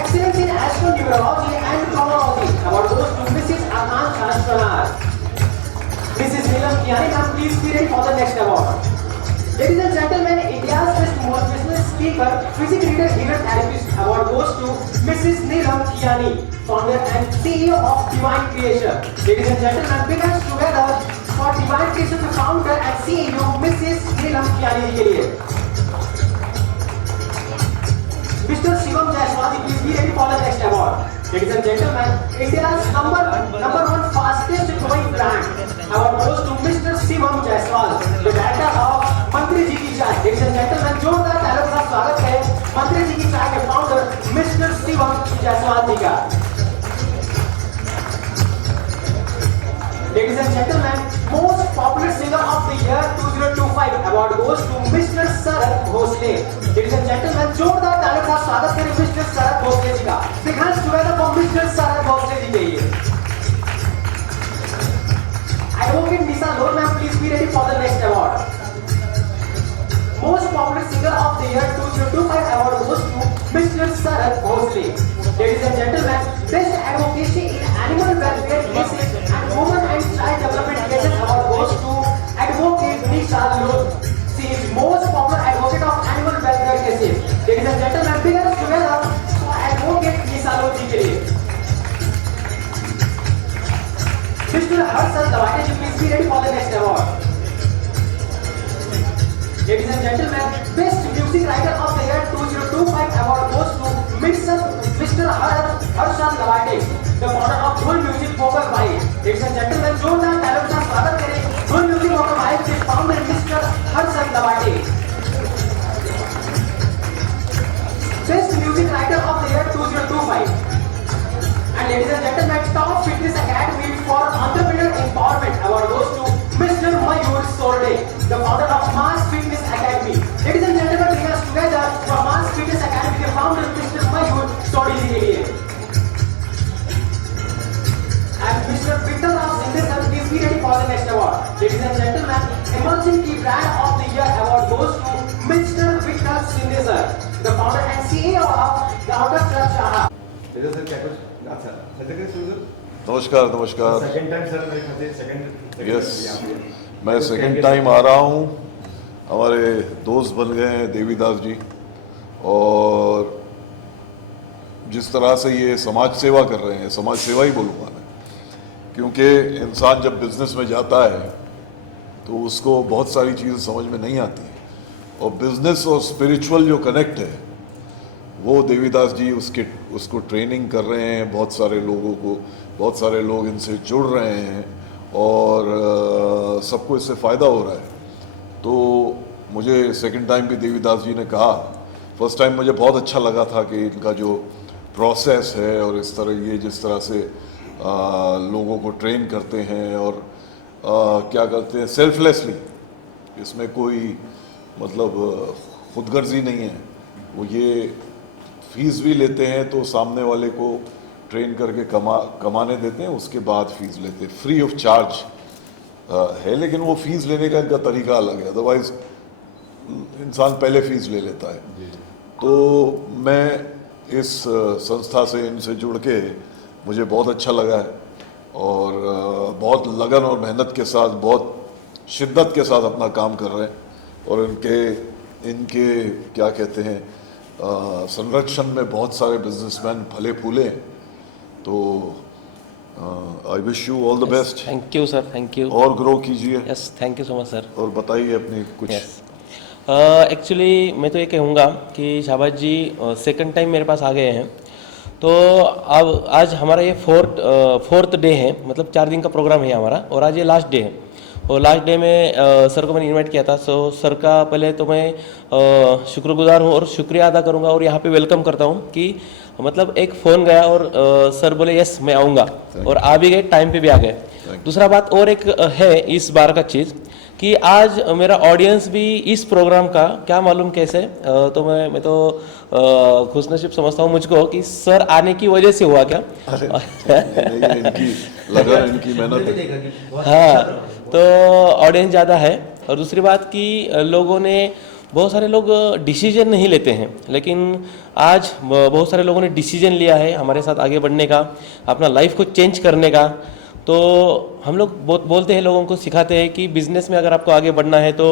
Excellence in astroneurology and chronology award goes to Mrs. Akanksha Shah. Mrs. Neelam Kiani, ma'am, please be ready for the next award. Ladies and gentlemen, India's best motivational speaker, physics reader, event therapist award goes to Mrs. Neelam Kiani, founder and CEO of Divine Creation. Ladies and gentlemen, big hands together for Divine Creation, the founder and CEO, Mrs. Neelam Kiani के लिए. Mr. Shivam Jaiswal, please be ready for the next award. Ladies and gentlemen, India's number one fastest growing brand award goes to Mr. Shivam Jaiswal, the director of मंत्री जी की चाय। Ladies and gentlemen, जोरदार तालियों के साथ स्वागत है मंत्री जी की चाय के फाउंडर मिस्टर शिवम जायसवाल जी का। Ladies and gentlemen, most popular singer of the year 2025 award goes to Mr. Sarat Bhosle. Ladies and gentlemen, जोरदार तालियों के साथ स्वागत करें मिस्टर Sarat Bhosle जी का। Big hands together for Mr. Sarat Bhosle जी के लिए। Advocate Nisa Lord, ma'am, please be ready for the next award. Most popular singer of the year 2025 award goes to Mr. Sarat Bhosle. Ladies and gentlemen, best advocacy in animal welfare cases and women and child development cases award goes to Advocate Nisha Lod. She is most popular advocate of animal welfare cases. Ladies and gentlemen, big hands together for Advocate Nisha Lod ji के लिए. Mr. Harshad Dawate ji, please be ready for the next award. Ladies and gentlemen, best music writer of the year 2025 award goes to Mr. Harshad Dawate, the founder of Dhul Music Vocal Vibe. Ladies and gentlemen, जोरदार तालियों के साथ स्वागत करें Dhul Music Vocal Vibe के founder Mr. Harshad Dawate. Best music writer of the year 2025. And ladies and gentlemen, Top Fitness Academy for Entrepreneur Empowerment award goes to Mr. Mayur Solde, the founder of Mars Fitness Academy. Ladies and gentlemen, bring us together for Mars Fitness Academy, the founder Mr. Mayur Solde ji के लिए. And Mr. Victor Rao Sindhe sir, please be ready for the next award. Ladies and gentlemen, Emerging Key Brand of the Year award goes to Mr. Victor Sindhe sir, the founder and CEO of Gautam Chaha. Sir क्या कुछ अच्छा सर नमस्कार नमस्कार second time sir मेरे खाते second yes मैं second time आ रहा हूँ। हमारे दोस्त बन गए हैं देवीदास जी, और जिस तरह से ये समाज सेवा कर रहे हैं, समाज सेवा ही बोलूँगा मैं, क्योंकि इंसान जब बिज़नेस में जाता है तो उसको बहुत सारी चीज़ें समझ में नहीं आती, और बिज़नेस और स्पिरिचुअल जो कनेक्ट है वो देवीदास जी उसको ट्रेनिंग कर रहे हैं। बहुत सारे लोगों को, बहुत सारे लोग इनसे जुड़ रहे हैं और सबको इससे फ़ायदा हो रहा है। तो मुझे सेकंड टाइम भी देवीदास जी ने कहा, फर्स्ट टाइम मुझे बहुत अच्छा लगा था कि इनका जो प्रोसेस है और इस तरह ये जिस तरह से लोगों को ट्रेन करते हैं और क्या करते हैं सेल्फलेसली, इसमें कोई मतलब खुदगर्जी नहीं है। वो ये फीस भी लेते हैं तो सामने वाले को ट्रेन करके कमाने देते हैं, उसके बाद फीस लेते हैं, फ्री ऑफ चार्ज है। लेकिन वो फीस लेने का इनका तरीका अलग है, अदरवाइज इंसान पहले फीस ले लेता है। तो मैं इस संस्था से इनसे जुड़ के मुझे बहुत अच्छा लगा है, और बहुत लगन और मेहनत के साथ, बहुत शिद्दत के साथ अपना काम कर रहे हैं। और इनके क्या कहते हैं, संरक्षण में बहुत सारे बिजनेसमैन फले फूले हैं। तो I wish you all the best. Thank you sir, thank you. और ग्रो कीजिए। Yes, thank you so much sir. और बताइए अपनी कुछ। एक्चुअली मैं तो ये कहूँगा कि शाहबाज जी सेकंड टाइम मेरे पास आ गए हैं। तो अब आज हमारा ये फोर्थ डे है, मतलब 4 दिन का प्रोग्राम है हमारा, और आज ये लास्ट डे है। और लास्ट डे में सर को मैंने इनवाइट किया था। सो सर का पहले तो मैं शुक्रगुजार हूँ और शुक्रिया अदा करूँगा और यहाँ पे वेलकम करता हूँ कि मतलब एक फ़ोन गया और सर बोले यस मैं आऊँगा, और आ भी गए, टाइम पे भी आ गए। दूसरा बात और एक है इस बार का चीज़ कि आज मेरा ऑडियंस भी इस प्रोग्राम का क्या मालूम कैसे, तो मैं तो खुशनसीब समझता हूँ मुझको कि सर आने की वजह से हुआ क्या। नहीं, इनकी लगन, इनकी मेहनत। हाँ, तो ऑडियंस ज़्यादा है। और दूसरी बात कि लोगों ने, बहुत सारे लोग डिसीजन नहीं लेते हैं, लेकिन आज बहुत सारे लोगों ने डिसीजन लिया है हमारे साथ आगे बढ़ने का, अपना लाइफ को चेंज करने का। तो हम लोग बोलते हैं, लोगों को सिखाते हैं कि बिजनेस में अगर आपको आगे बढ़ना है तो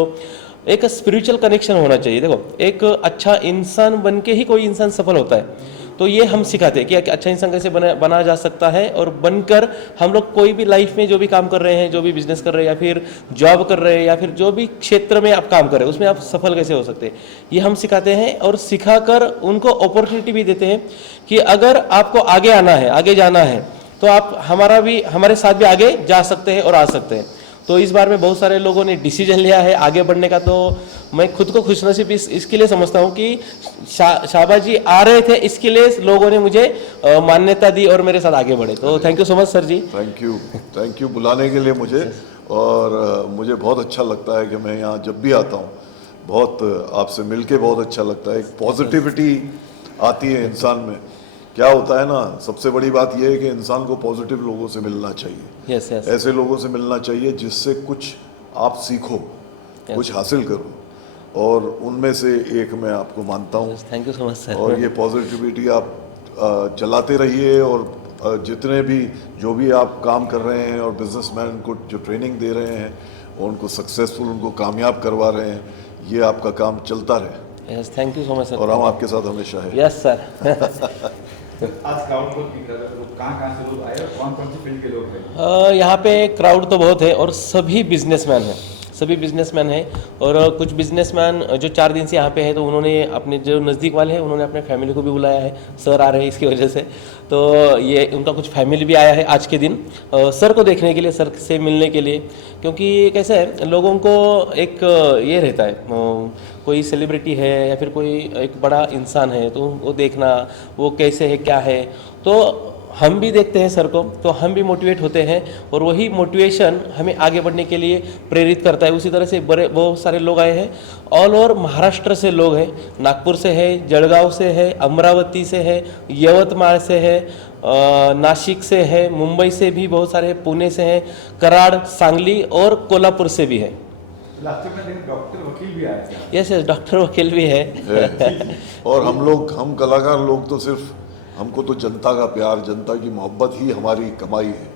एक स्पिरिचुअल कनेक्शन होना चाहिए। देखो, एक अच्छा इंसान बन के ही कोई इंसान सफल होता है। तो ये हम सिखाते हैं कि अच्छा इंसान कैसे बना जा सकता है, और बनकर हम लोग कोई भी लाइफ में जो भी काम कर रहे हैं, जो भी बिजनेस कर रहे हैं या फिर जॉब कर रहे हैं या फिर जो भी क्षेत्र में आप काम कर रहे हैं उसमें आप सफल कैसे हो सकते हैं, ये हम सिखाते हैं। और सिखाकर उनको अपॉर्चुनिटी भी देते हैं कि अगर आपको आगे आना है, आगे जाना है, तो आप हमारे साथ भी आगे जा सकते हैं और आ सकते हैं। तो इस बार में बहुत सारे लोगों ने डिसीजन लिया है आगे बढ़ने का। तो मैं खुद को खुशनसीब इसके लिए समझता हूँ कि शाहबाज जी आ रहे थे, इसके लिए लोगों ने मुझे मान्यता दी और मेरे साथ आगे बढ़े। तो thank you so much sir ji. Thank you बुलाने के लिए मुझे। और मुझे बहुत अच्छा लगता है कि मैं यहाँ जब भी आता हूँ, बहुत आपसे मिलके बहुत अच्छा लगता है। एक पॉजिटिविटी आती है इंसान में। क्या होता है ना, सबसे बड़ी बात यह है कि इंसान को पॉजिटिव लोगों से मिलना चाहिए। Yes yes. ऐसे लोगों से मिलना चाहिए जिससे कुछ आप सीखो, कुछ हासिल करो, और उनमें से एक मैं आपको मानता हूँ। Thank you so much sir. और ये पॉजिटिविटी आप चलाते रहिए। और जितने भी जो भी आप काम कर रहे हैं और बिजनेसमैन को जो ट्रेनिंग दे रहे हैं, उनको सक्सेसफुल, उनको कामयाब करवा रहे हैं, ये आपका काम चलता रहे। Yes, thank you so much sir. और हम आपके साथ हमेशा हैं। Yes sir. आज क्राउड बहुत दिख रहा था, कहाँ से लोग आए और कौन कौन सी फील्ड के लोग हैं? यहाँ पे क्राउड तो बहुत है और सभी बिजनेसमैन हैं, सभी बिजनेसमैन हैं। और कुछ बिजनेसमैन जो 4 दिन से यहाँ पे हैं, तो उन्होंने अपने जो नज़दीक वाले हैं उन्होंने अपने फैमिली को भी बुलाया है। सर आ रहे हैं इसकी वजह से, तो ये उनका कुछ फैमिली भी आया है आज के दिन सर को देखने के लिए, सर से मिलने के लिए। क्योंकि कैसे है, लोगों को एक ये रहता है, कोई सेलिब्रिटी है या फिर कोई एक बड़ा इंसान है तो वो देखना, वो कैसे है क्या है। तो हम भी देखते हैं सर को, तो हम भी मोटिवेट होते हैं और वही मोटिवेशन हमें आगे बढ़ने के लिए प्रेरित करता है। उसी तरह से बहुत सारे लोग आए हैं, ऑल ओवर महाराष्ट्र से लोग हैं, नागपुर से है, जळगाव से है, अमरावती से है, यवतमाळ से है, नासिक से है, मुंबई से भी बहुत सारे, पुणे से हैं, कराड़, सांगली और कोल्हापुर से भी है। लास्ट में डॉक्टर वकील भी आए थे। यस यस, डॉक्टर वकील भी है। और हम कलाकार लोग तो सिर्फ, हमको तो जनता का प्यार, जनता की मोहब्बत ही हमारी कमाई है।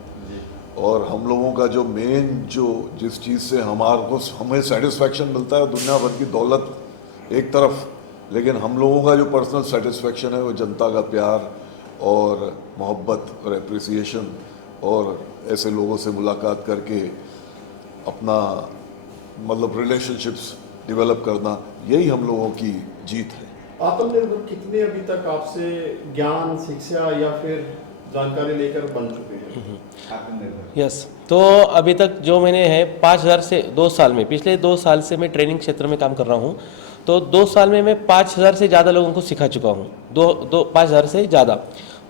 और हम लोगों का जो मेन, जो जिस चीज़ से हमें सेटिस्फैक्शन मिलता है, दुनिया भर की दौलत एक तरफ, लेकिन हम लोगों का जो पर्सनल सेटिस्फैक्शन है वो जनता का प्यार और मोहब्बत और एप्रिसिएशन, और ऐसे लोगों से मुलाकात करके अपना मतलब रिलेशनशिप्स डेवलप करना, यही हम लोगों की जीत है। आत्मनिर्भर कितने अभी तक आपसे ज्ञान, शिक्षा या फिर जानकारी लेकर बन चुके हैं? आत्मनिर्भर। यस, तो अभी तक जो मैंने है 5000 से 2 साल में, पिछले 2 साल से मैं ट्रेनिंग क्षेत्र में काम कर रहा हूँ। तो 2 साल में मैं 5000 से ज़्यादा लोगों को सिखा चुका हूँ। 5000 से ज़्यादा,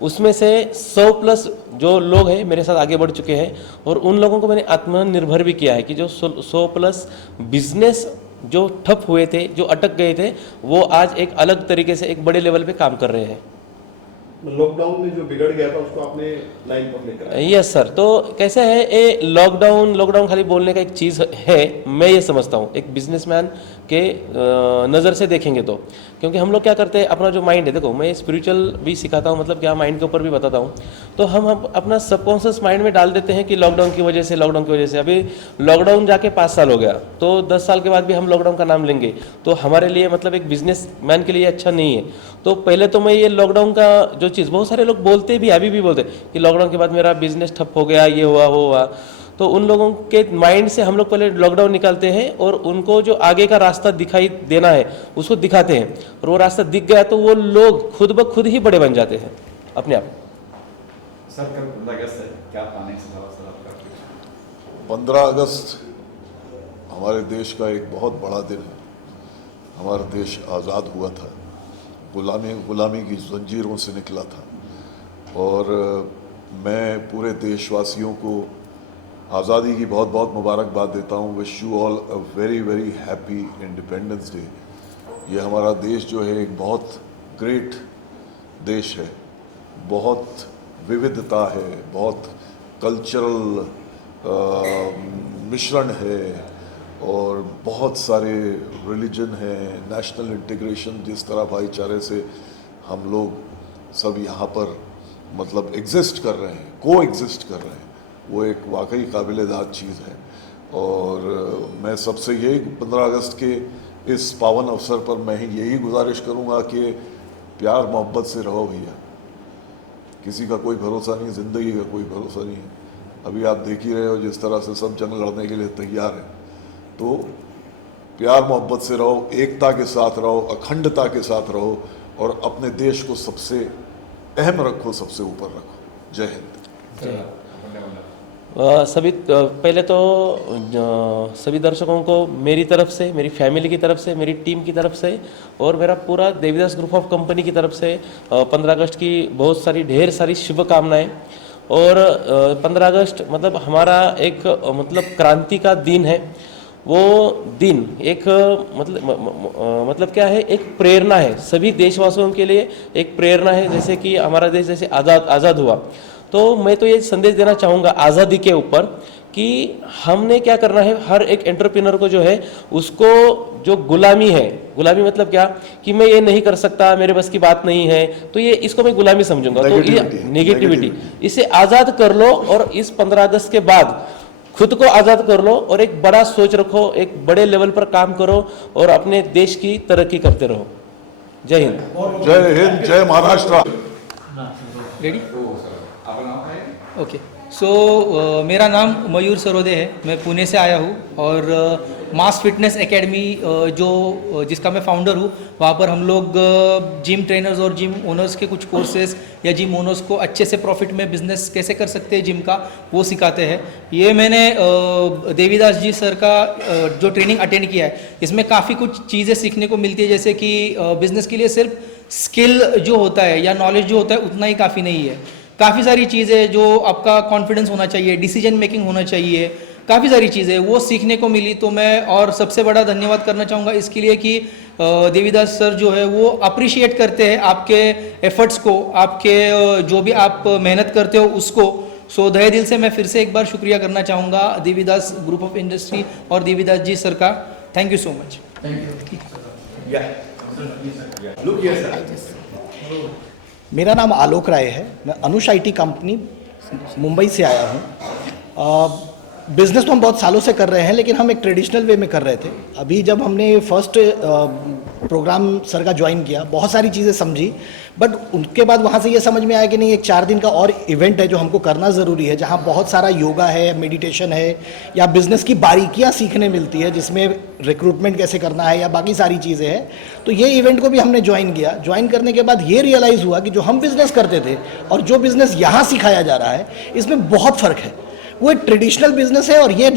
उसमें से 100+ जो लोग हैं मेरे साथ आगे बढ़ चुके हैं। और उन लोगों को मैंने आत्मनिर्भर भी किया है कि जो 100+ बिजनेस जो ठप हुए थे, जो अटक गए थे, वो आज एक अलग तरीके से एक बड़े लेवल पे काम कर रहे हैं। लॉकडाउन में जो बिगड़ गया था उसको आपने लाइन पर लेकर आए। यस सर, तो कैसा है, ये लॉकडाउन खाली बोलने का एक चीज़ है, मैं ये समझता हूँ। एक बिजनेसमैन के नज़र से देखेंगे तो, क्योंकि हम लोग क्या करते हैं, अपना जो माइंड है, देखो मैं स्पिरिचुअल भी सिखाता हूँ, मतलब क्या माइंड के ऊपर भी बताता हूँ, तो हम अपना सबकॉन्शियस माइंड में डाल देते हैं कि लॉकडाउन की वजह से अभी लॉकडाउन जाके 5 साल हो गया, तो 10 साल के बाद भी हम लॉकडाउन का नाम लेंगे तो हमारे लिए मतलब एक बिजनेस मैन के लिए अच्छा नहीं है। तो पहले तो मैं ये लॉकडाउन का जो चीज़, बहुत सारे लोग बोलते भी, अभी भी बोलते कि लॉकडाउन के बाद मेरा बिजनेस ठप हो गया, ये हुआ वो हुआ, तो उन लोगों के माइंड से हम लोग पहले लॉकडाउन निकालते हैं और उनको जो आगे का रास्ता दिखाई देना है उसको दिखाते हैं, और वो रास्ता दिख गया तो वो लोग खुद ब खुद ही बड़े बन जाते हैं अपने आप। सर कल 15 अगस्त है, क्या प्लानिंग है सर आपका? 15 अगस्त हमारे देश का एक बहुत बड़ा दिन है। हमारा देश आज़ाद हुआ था, गुलामी की जंजीरों से निकला था, और मैं पूरे देशवासियों को आज़ादी की बहुत बहुत मुबारकबाद देता हूँ। Wish you all a very very happy independence day. ये हमारा देश जो है एक बहुत ग्रेट देश है, बहुत विविधता है, बहुत कल्चरल मिश्रण है, और बहुत सारे रिलीजन है, नेशनल इंटीग्रेशन, जिस तरह भाईचारे से हम लोग सब यहाँ पर मतलब एग्जिस्ट कर रहे हैं, को एग्जिस्ट कर रहे हैं, वो एक वाकई काबिल-ए-दाद चीज़ है। और मैं सबसे यही 15 अगस्त के इस पावन अवसर पर मैं यही गुजारिश करूँगा कि प्यार मोहब्बत से रहो भैया। किसी का कोई भरोसा नहीं, ज़िंदगी का कोई भरोसा नहीं है। अभी आप देख ही रहे हो जिस तरह से सब जंग लड़ने के लिए तैयार हैं, तो प्यार मोहब्बत से रहो, एकता के साथ रहो, अखंडता के साथ रहो, और अपने देश को सबसे अहम रखो, सबसे ऊपर रखो। जय हिंद। सभी पहले तो सभी दर्शकों को मेरी तरफ से, मेरी फैमिली की तरफ से, मेरी टीम की तरफ से और मेरा पूरा देवीदास ग्रुप ऑफ कंपनी की तरफ से 15 अगस्त की बहुत सारी ढेर सारी शुभकामनाएं। और 15 अगस्त मतलब हमारा एक मतलब क्रांति का दिन है। वो दिन एक मतलब क्या है, एक प्रेरणा है सभी देशवासियों के लिए, एक प्रेरणा है। जैसे कि हमारा देश जैसे आज़ाद हुआ, तो मैं तो ये संदेश देना चाहूँगा आज़ादी के ऊपर कि हमने क्या करना है, हर एक एंटरप्रेन्योर को जो है उसको जो गुलामी है, गुलामी मतलब क्या कि मैं ये नहीं कर सकता, मेरे बस की बात नहीं है, तो ये इसको मैं गुलामी समझूंगा। तो ये नेगेटिविटी, इसे आज़ाद कर लो और इस 15 अगस्त के बाद खुद को आज़ाद कर लो और एक बड़ा सोच रखो, एक बड़े लेवल पर काम करो और अपने देश की तरक्की करते रहो। जय हिंद, जय हिंद, जय महाराष्ट्र। रेडी? ओके, सो मेरा नाम मयूर सरोदे है, मैं पुणे से आया हूँ और मास फिटनेस एकेडमी जिसका मैं फाउंडर हूँ, वहाँ पर हम लोग जिम ट्रेनर्स और जिम ओनर्स के कुछ कोर्सेज या जिम ओनर्स को अच्छे से प्रॉफिट में बिजनेस कैसे कर सकते हैं जिम का, वो सिखाते हैं। ये मैंने देवीदास जी सर का जो ट्रेनिंग अटेंड किया है, इसमें काफ़ी कुछ चीज़ें सीखने को मिलती है। जैसे कि बिज़नेस के लिए सिर्फ स्किल जो होता है या नॉलेज जो होता है उतना ही काफ़ी नहीं है, काफ़ी सारी चीज़ें जो आपका कॉन्फिडेंस होना चाहिए, डिसीजन मेकिंग होना चाहिए, काफ़ी सारी चीज़ें वो सीखने को मिली। तो मैं और सबसे बड़ा धन्यवाद करना चाहूँगा इसके लिए कि देवीदास सर जो है वो अप्रिशिएट करते हैं आपके एफर्ट्स को, आपके जो भी आप मेहनत करते हो उसको। सो तहे दिल से मैं फिर से एक बार शुक्रिया करना चाहूँगा देवीदास ग्रुप ऑफ इंडस्ट्री और देवीदास जी सर का। Thank you so much. मेरा नाम आलोक राय है, मैं अनुष IT कंपनी मुंबई से आया हूँ। बिज़नेस तो हम बहुत सालों से कर रहे हैं, लेकिन हम एक ट्रेडिशनल वे में कर रहे थे। अभी जब हमने फर्स्ट प्रोग्राम सर का ज्वाइन किया, बहुत सारी चीज़ें समझी, बट उनके बाद वहाँ से ये समझ में आया कि नहीं, एक 4 दिन का और इवेंट है जो हमको करना ज़रूरी है, जहाँ बहुत सारा योगा है, मेडिटेशन है, या बिज़नेस की बारीकियाँ सीखने मिलती है, जिसमें रिक्रूटमेंट कैसे करना है या बाकी सारी चीज़ें हैं। तो ये इवेंट को भी हमने ज्वाइन किया। ज्वाइन करने के बाद ये रियलाइज़ हुआ कि जो हम बिज़नेस करते थे और जो बिज़नेस यहाँ सिखाया जा रहा है, इसमें बहुत फ़र्क है। वो एक ट्रेडिशनल बिजनेस है और ये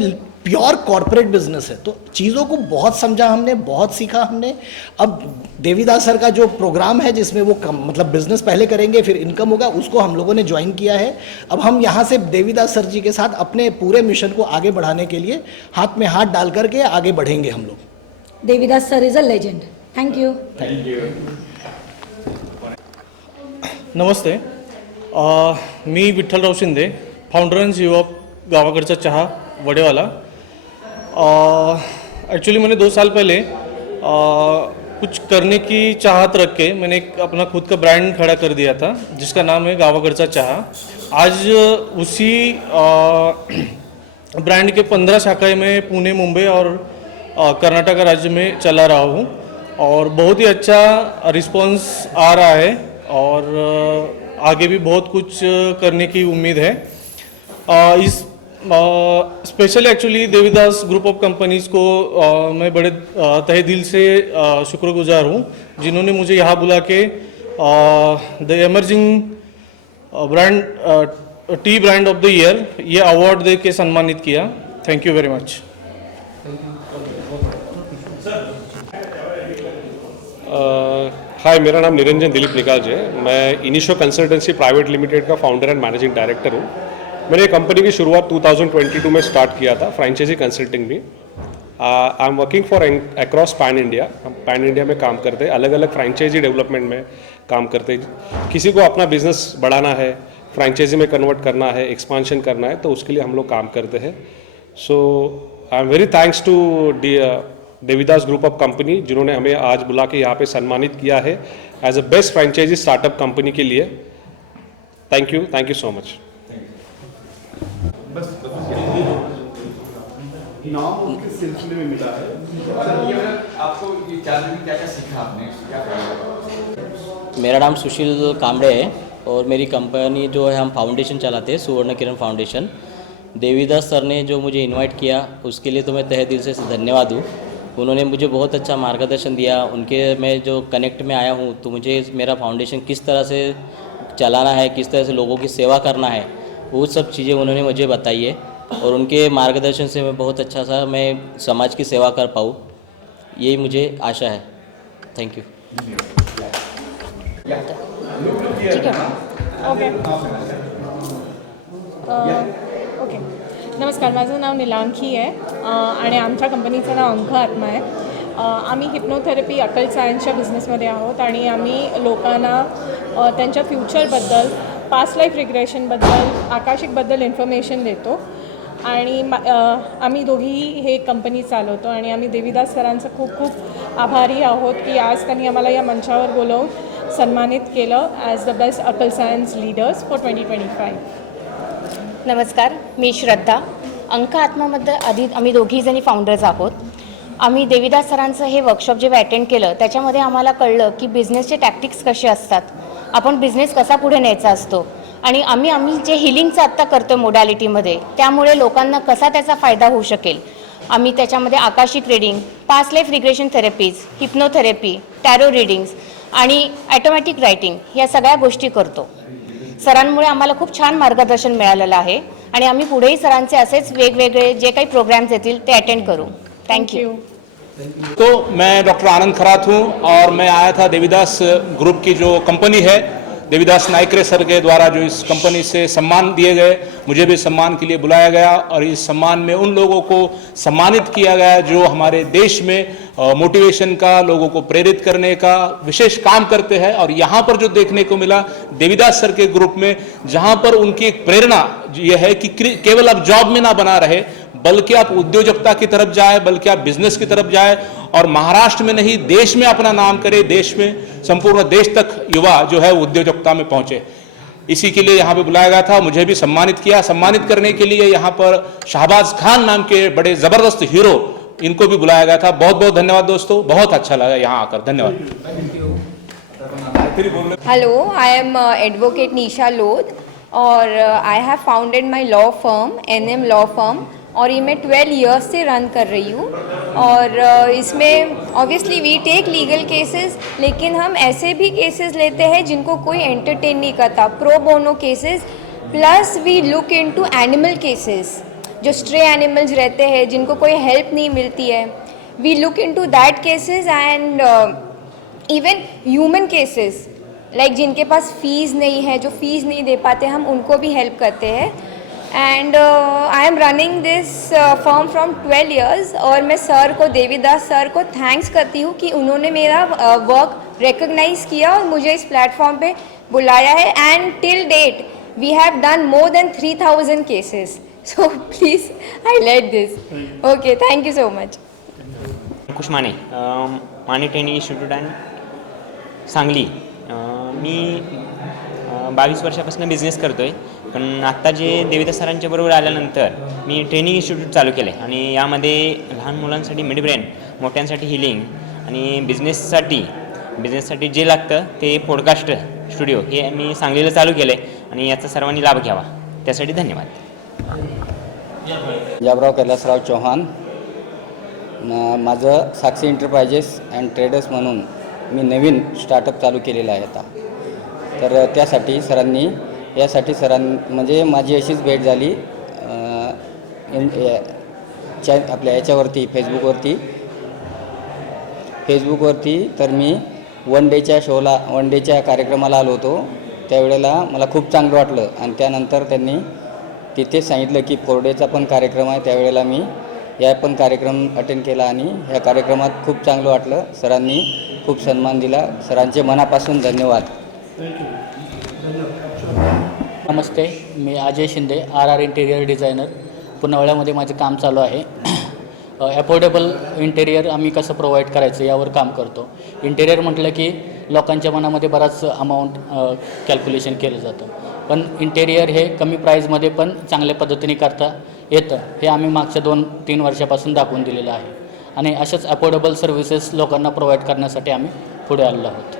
प्योर कॉर्पोरेट बिजनेस है। तो चीज़ों को बहुत समझा हमने, बहुत सीखा हमने। अब देवीदास सर का जो प्रोग्राम है जिसमें वो मतलब बिजनेस पहले करेंगे फिर इनकम होगा, उसको हम लोगों ने ज्वाइन किया है। अब हम यहाँ से देवीदास सर जी के साथ अपने पूरे मिशन को आगे बढ़ाने के लिए हाथ में हाथ डाल करके आगे बढ़ेंगे हम लोग। Devidas sir is a legend. Thank you. नमस्ते, मी Vitthalrao Shinde, founder and CEO of Gavakadcha Chaha Vadewala. एक्चुअली मैंने 2 साल पहले कुछ करने की चाहत रख के मैंने एक अपना खुद का ब्रांड खड़ा कर दिया था जिसका नाम है गावाकडचा चहा। आज उसी ब्रांड के 15 शाखाएं मैं पुणे, मुंबई और कर्नाटक राज्य में चला रहा हूँ और बहुत ही अच्छा रिस्पांस आ रहा है और आगे भी बहुत कुछ करने की उम्मीद है। इस specially actually Devidas group of companies को मैं बड़े तहे दिल से शुक्रगुजार हूँ जिन्होंने मुझे यहाँ बुला के the emerging brand T brand of the year ये अवार्ड दे के सम्मानित किया। Thank you very much. Hi, मेरा नाम निरंजन दिलीप निकाज है। मैं इनिशियो कंसल्टेंसी प्राइवेट लिमिटेड का फाउंडर एंड मैनेजिंग डायरेक्टर हूँ। मैंने कंपनी की शुरुआत 2022 में स्टार्ट किया था फ्रेंचाइजी कंसल्टिंग में। I am working for across pan India. हम पैन इंडिया में काम करते हैं, अलग अलग फ्रेंचाइजी डेवलपमेंट में काम करते हैं। किसी को अपना बिजनेस बढ़ाना है, फ्रेंचाइजी में कन्वर्ट करना है, एक्सपांशन करना है, तो उसके लिए हम लोग काम करते हैं। So I am very thanks to Devidas group of company जिन्होंने हमें आज बुला के यहाँ पे सम्मानित किया है as a best franchise startup company के लिए। Thank you so much. नाम उनके सिलसिले में मिला है। आपको ये 4 दिन में क्या-क्या सीखा आपने? क्या? मेरा नाम सुशील कामड़े है और मेरी कंपनी जो है हम फाउंडेशन चलाते हैं, सुवर्ण किरण फाउंडेशन। देवीदास सर ने जो मुझे इनवाइट किया उसके लिए तो मैं तहे दिल से धन्यवाद हूँ। उन्होंने मुझे बहुत अच्छा मार्गदर्शन दिया। उनके मैं जो कनेक्ट में आया हूँ तो मुझे मेरा फाउंडेशन किस तरह से चलाना है, किस तरह से लोगों की सेवा करना है, वो सब चीज़ें उन्होंने मुझे बताई है और उनके मार्गदर्शन से मैं बहुत अच्छा सा मैं समाज की सेवा कर पाऊँ, यही मुझे आशा है। Thank you. ठीक है, ओके. नमस्कार, माझं नाव निलांकी आहे आणि आमच्या कंपनीचं नाव अंक आत्मा आहे. आम्ही हिप्नोथेरपी अकल सायन्सच्या बिझनेसमध्ये आहोत आणि आम्ही लोकांना त्यांच्या फ्युचरबद्दल, पास्ट लाईफ रिग्रेशनबद्दल, आकाशिकबद्दल इन्फॉर्मेशन देतो आणि आम्ही दोघीही हे कंपनी चालवतो आणि आम्ही देवीदास सरांचं खूप खूप आभारी आहोत की आज त्यांनी आम्हाला या मंचावर बोलवून सन्मानित केलं ॲज द बेस्ट अकल सायन्स लीडर्स फॉर 2025. नमस्कार, मी श्रद्धा. अंक आत्मामध्ये आधी आम्ही दोघीजणी फाउंडर्स आहोत. आम्ही देवीदास सरांचं हे वर्कशॉप जेव्हा अटेंड केलं त्याच्यामध्ये आम्हाला कळलं की बिझनेसचे टॅक्टिक्स कसे असतात, आपण बिझनेस कसा पुढे न्यायचा असतो आणि आम्ही जे हिलिंगचं आत्ता करतो मोडॅलिटीमध्ये त्यामुळे लोकांना कसा त्याचा फायदा होऊ शकेल. आम्ही त्याच्यामध्ये Akashic reading, past life regression therapies, हिप्नोथेरपी, टॅरो रीडिंग्स आणि ॲटोमॅटिक रायटिंग या सगळ्या गोष्टी करतो. सरांमुळे आम्हाला खूप छान मार्गदर्शन मिळालेलं आहे आणि आम्ही पुढेही सरांचे असेच वेगवेगळे जे काही प्रोग्राम्स येतील ते अटेंड करू. Thank you. तो मैं डॉक्टर आनंद खरात हूँ और मैं आया था देवीदास ग्रुप की जो कंपनी है, देवीदास नाइकरे सर के द्वारा जो इस कंपनी से सम्मान दिए गए, मुझे भी सम्मान के लिए बुलाया गया और इस सम्मान में उन लोगों को सम्मानित किया गया जो हमारे देश में मोटिवेशन का, लोगों को प्रेरित करने का विशेष काम करते हैं. और यहाँ पर जो देखने को मिला देवीदास सर के ग्रुप में, जहाँ पर उनकी एक प्रेरणा ये है कि केवल आप जॉब में ना बना रहे बल्कि आप उद्योजकता की तरफ जाए, बल्कि आप बिजनेस की तरफ जाए और महाराष्ट्र में नहीं देश में अपना नाम करे, देश में संपूर्ण देश तक युवा जो है उद्योजकता में पहुंचे. इसी के लिए यहाँ पे बुलाया गया था. मुझे भी सम्मानित किया. सम्मानित करने के लिए यहाँ पर शहबाज खान नाम के बड़े जबरदस्त हीरो, इनको भी बुलाया गया था. बहुत बहुत धन्यवाद दोस्तों, बहुत अच्छा लगा यहाँ आकर. धन्यवाद. हेलो, आई एम एडवोकेट निशा लोध और I have founded my law firm NM law firm और ये मैं 12 इयर्स से रन कर रही हूँ. और इसमें obviously we take legal cases, लेकिन हम ऐसे भी केसेस लेते हैं जिनको कोई एंटरटेन नहीं करता, pro bono cases. Plus we look into animal cases, जो स्ट्रे एनिमल्स रहते हैं जिनको कोई हेल्प नहीं मिलती है. We look into that cases and even human cases, like जिनके पास फीस नहीं है, जो फीस नहीं दे पाते, हम उनको भी हेल्प करते हैं. And I am running this firm from 12 इयर्स और मैं सर को, देवीदास सर को थैंक्स करती हूँ कि उन्होंने मेरा वर्क रिकग्नाइज़ किया और मुझे इस प्लेटफॉर्म पे बुलाया है. And till date we have done more than 3000 cases. So please highlight this. Okay, thank you so much. Ankush Mane, Mane training institute and Sangli. मी 22 वर्षापासून बिझनेस करतो आहे, पण आत्ता जे देविदास सरांच्या बरोबर आल्यानंतर मी ट्रेनिंग इन्स्टिट्यूट चालू केलं आहे आणि यामध्ये लहान मुलांसाठी मिड ब्रेन, मोठ्यांसाठी हिलिंग आणि बिझनेससाठी जे लागतं ते पॉडकास्ट स्टुडिओ हे मी सांगलीला चालू केलं आहे आणि याचा सर्वांनी लाभ घ्यावा. त्यासाठी धन्यवाद. जाबराव कैलासराव चौहान. माझं साक्षी एंटरप्राइजेस अँड ट्रेडर्स म्हणून मी नवीन स्टार्टअप चालू केलेलं आहे आता. तर त्यासाठी म्हणजे माझी अशीच भेट झाली आपल्या याच्यावरती फेसबुकवरती. तर मी वन डेच्या कार्यक्रमाला आलो होतो. त्यावेळेला मला खूप चांगलं वाटलं आणि त्यानंतर त्यांनी तिथेच सांगितलं की 4 डेचा पण कार्यक्रम आहे. त्यावेळेला मी या पण कार्यक्रम अटेंड केला आणि ह्या कार्यक्रमात खूप चांगलं वाटलं. सरांनी खूप सन्मान दिला. सरांचे मनापासून धन्यवाद. नमस्ते, मी Ajay Shinde, RR interior designer. पुनावळ्यामध्ये माझे काम चालू आहे. अफोर्डेबल इंटेरियर आम्ही कसं प्रोव्हाइड करायचं यावर काम करतो. इंटेरियर म्हटलं की लोकांच्या मनामध्ये बराच अमाऊंट कॅल्क्युलेशन केलं जातं, पण इंटेरियर हे कमी प्राईजमध्ये पण चांगल्या पद्धतीने करता येतं हे आम्ही मागच्या 2-3 वर्षापासून दाखवून दिलेलं आहे आणि अशाच अफोर्डेबल सर्व्हिसेस लोकांना प्रोव्हाइड करण्यासाठी आम्ही पुढे आलेलो आहोत.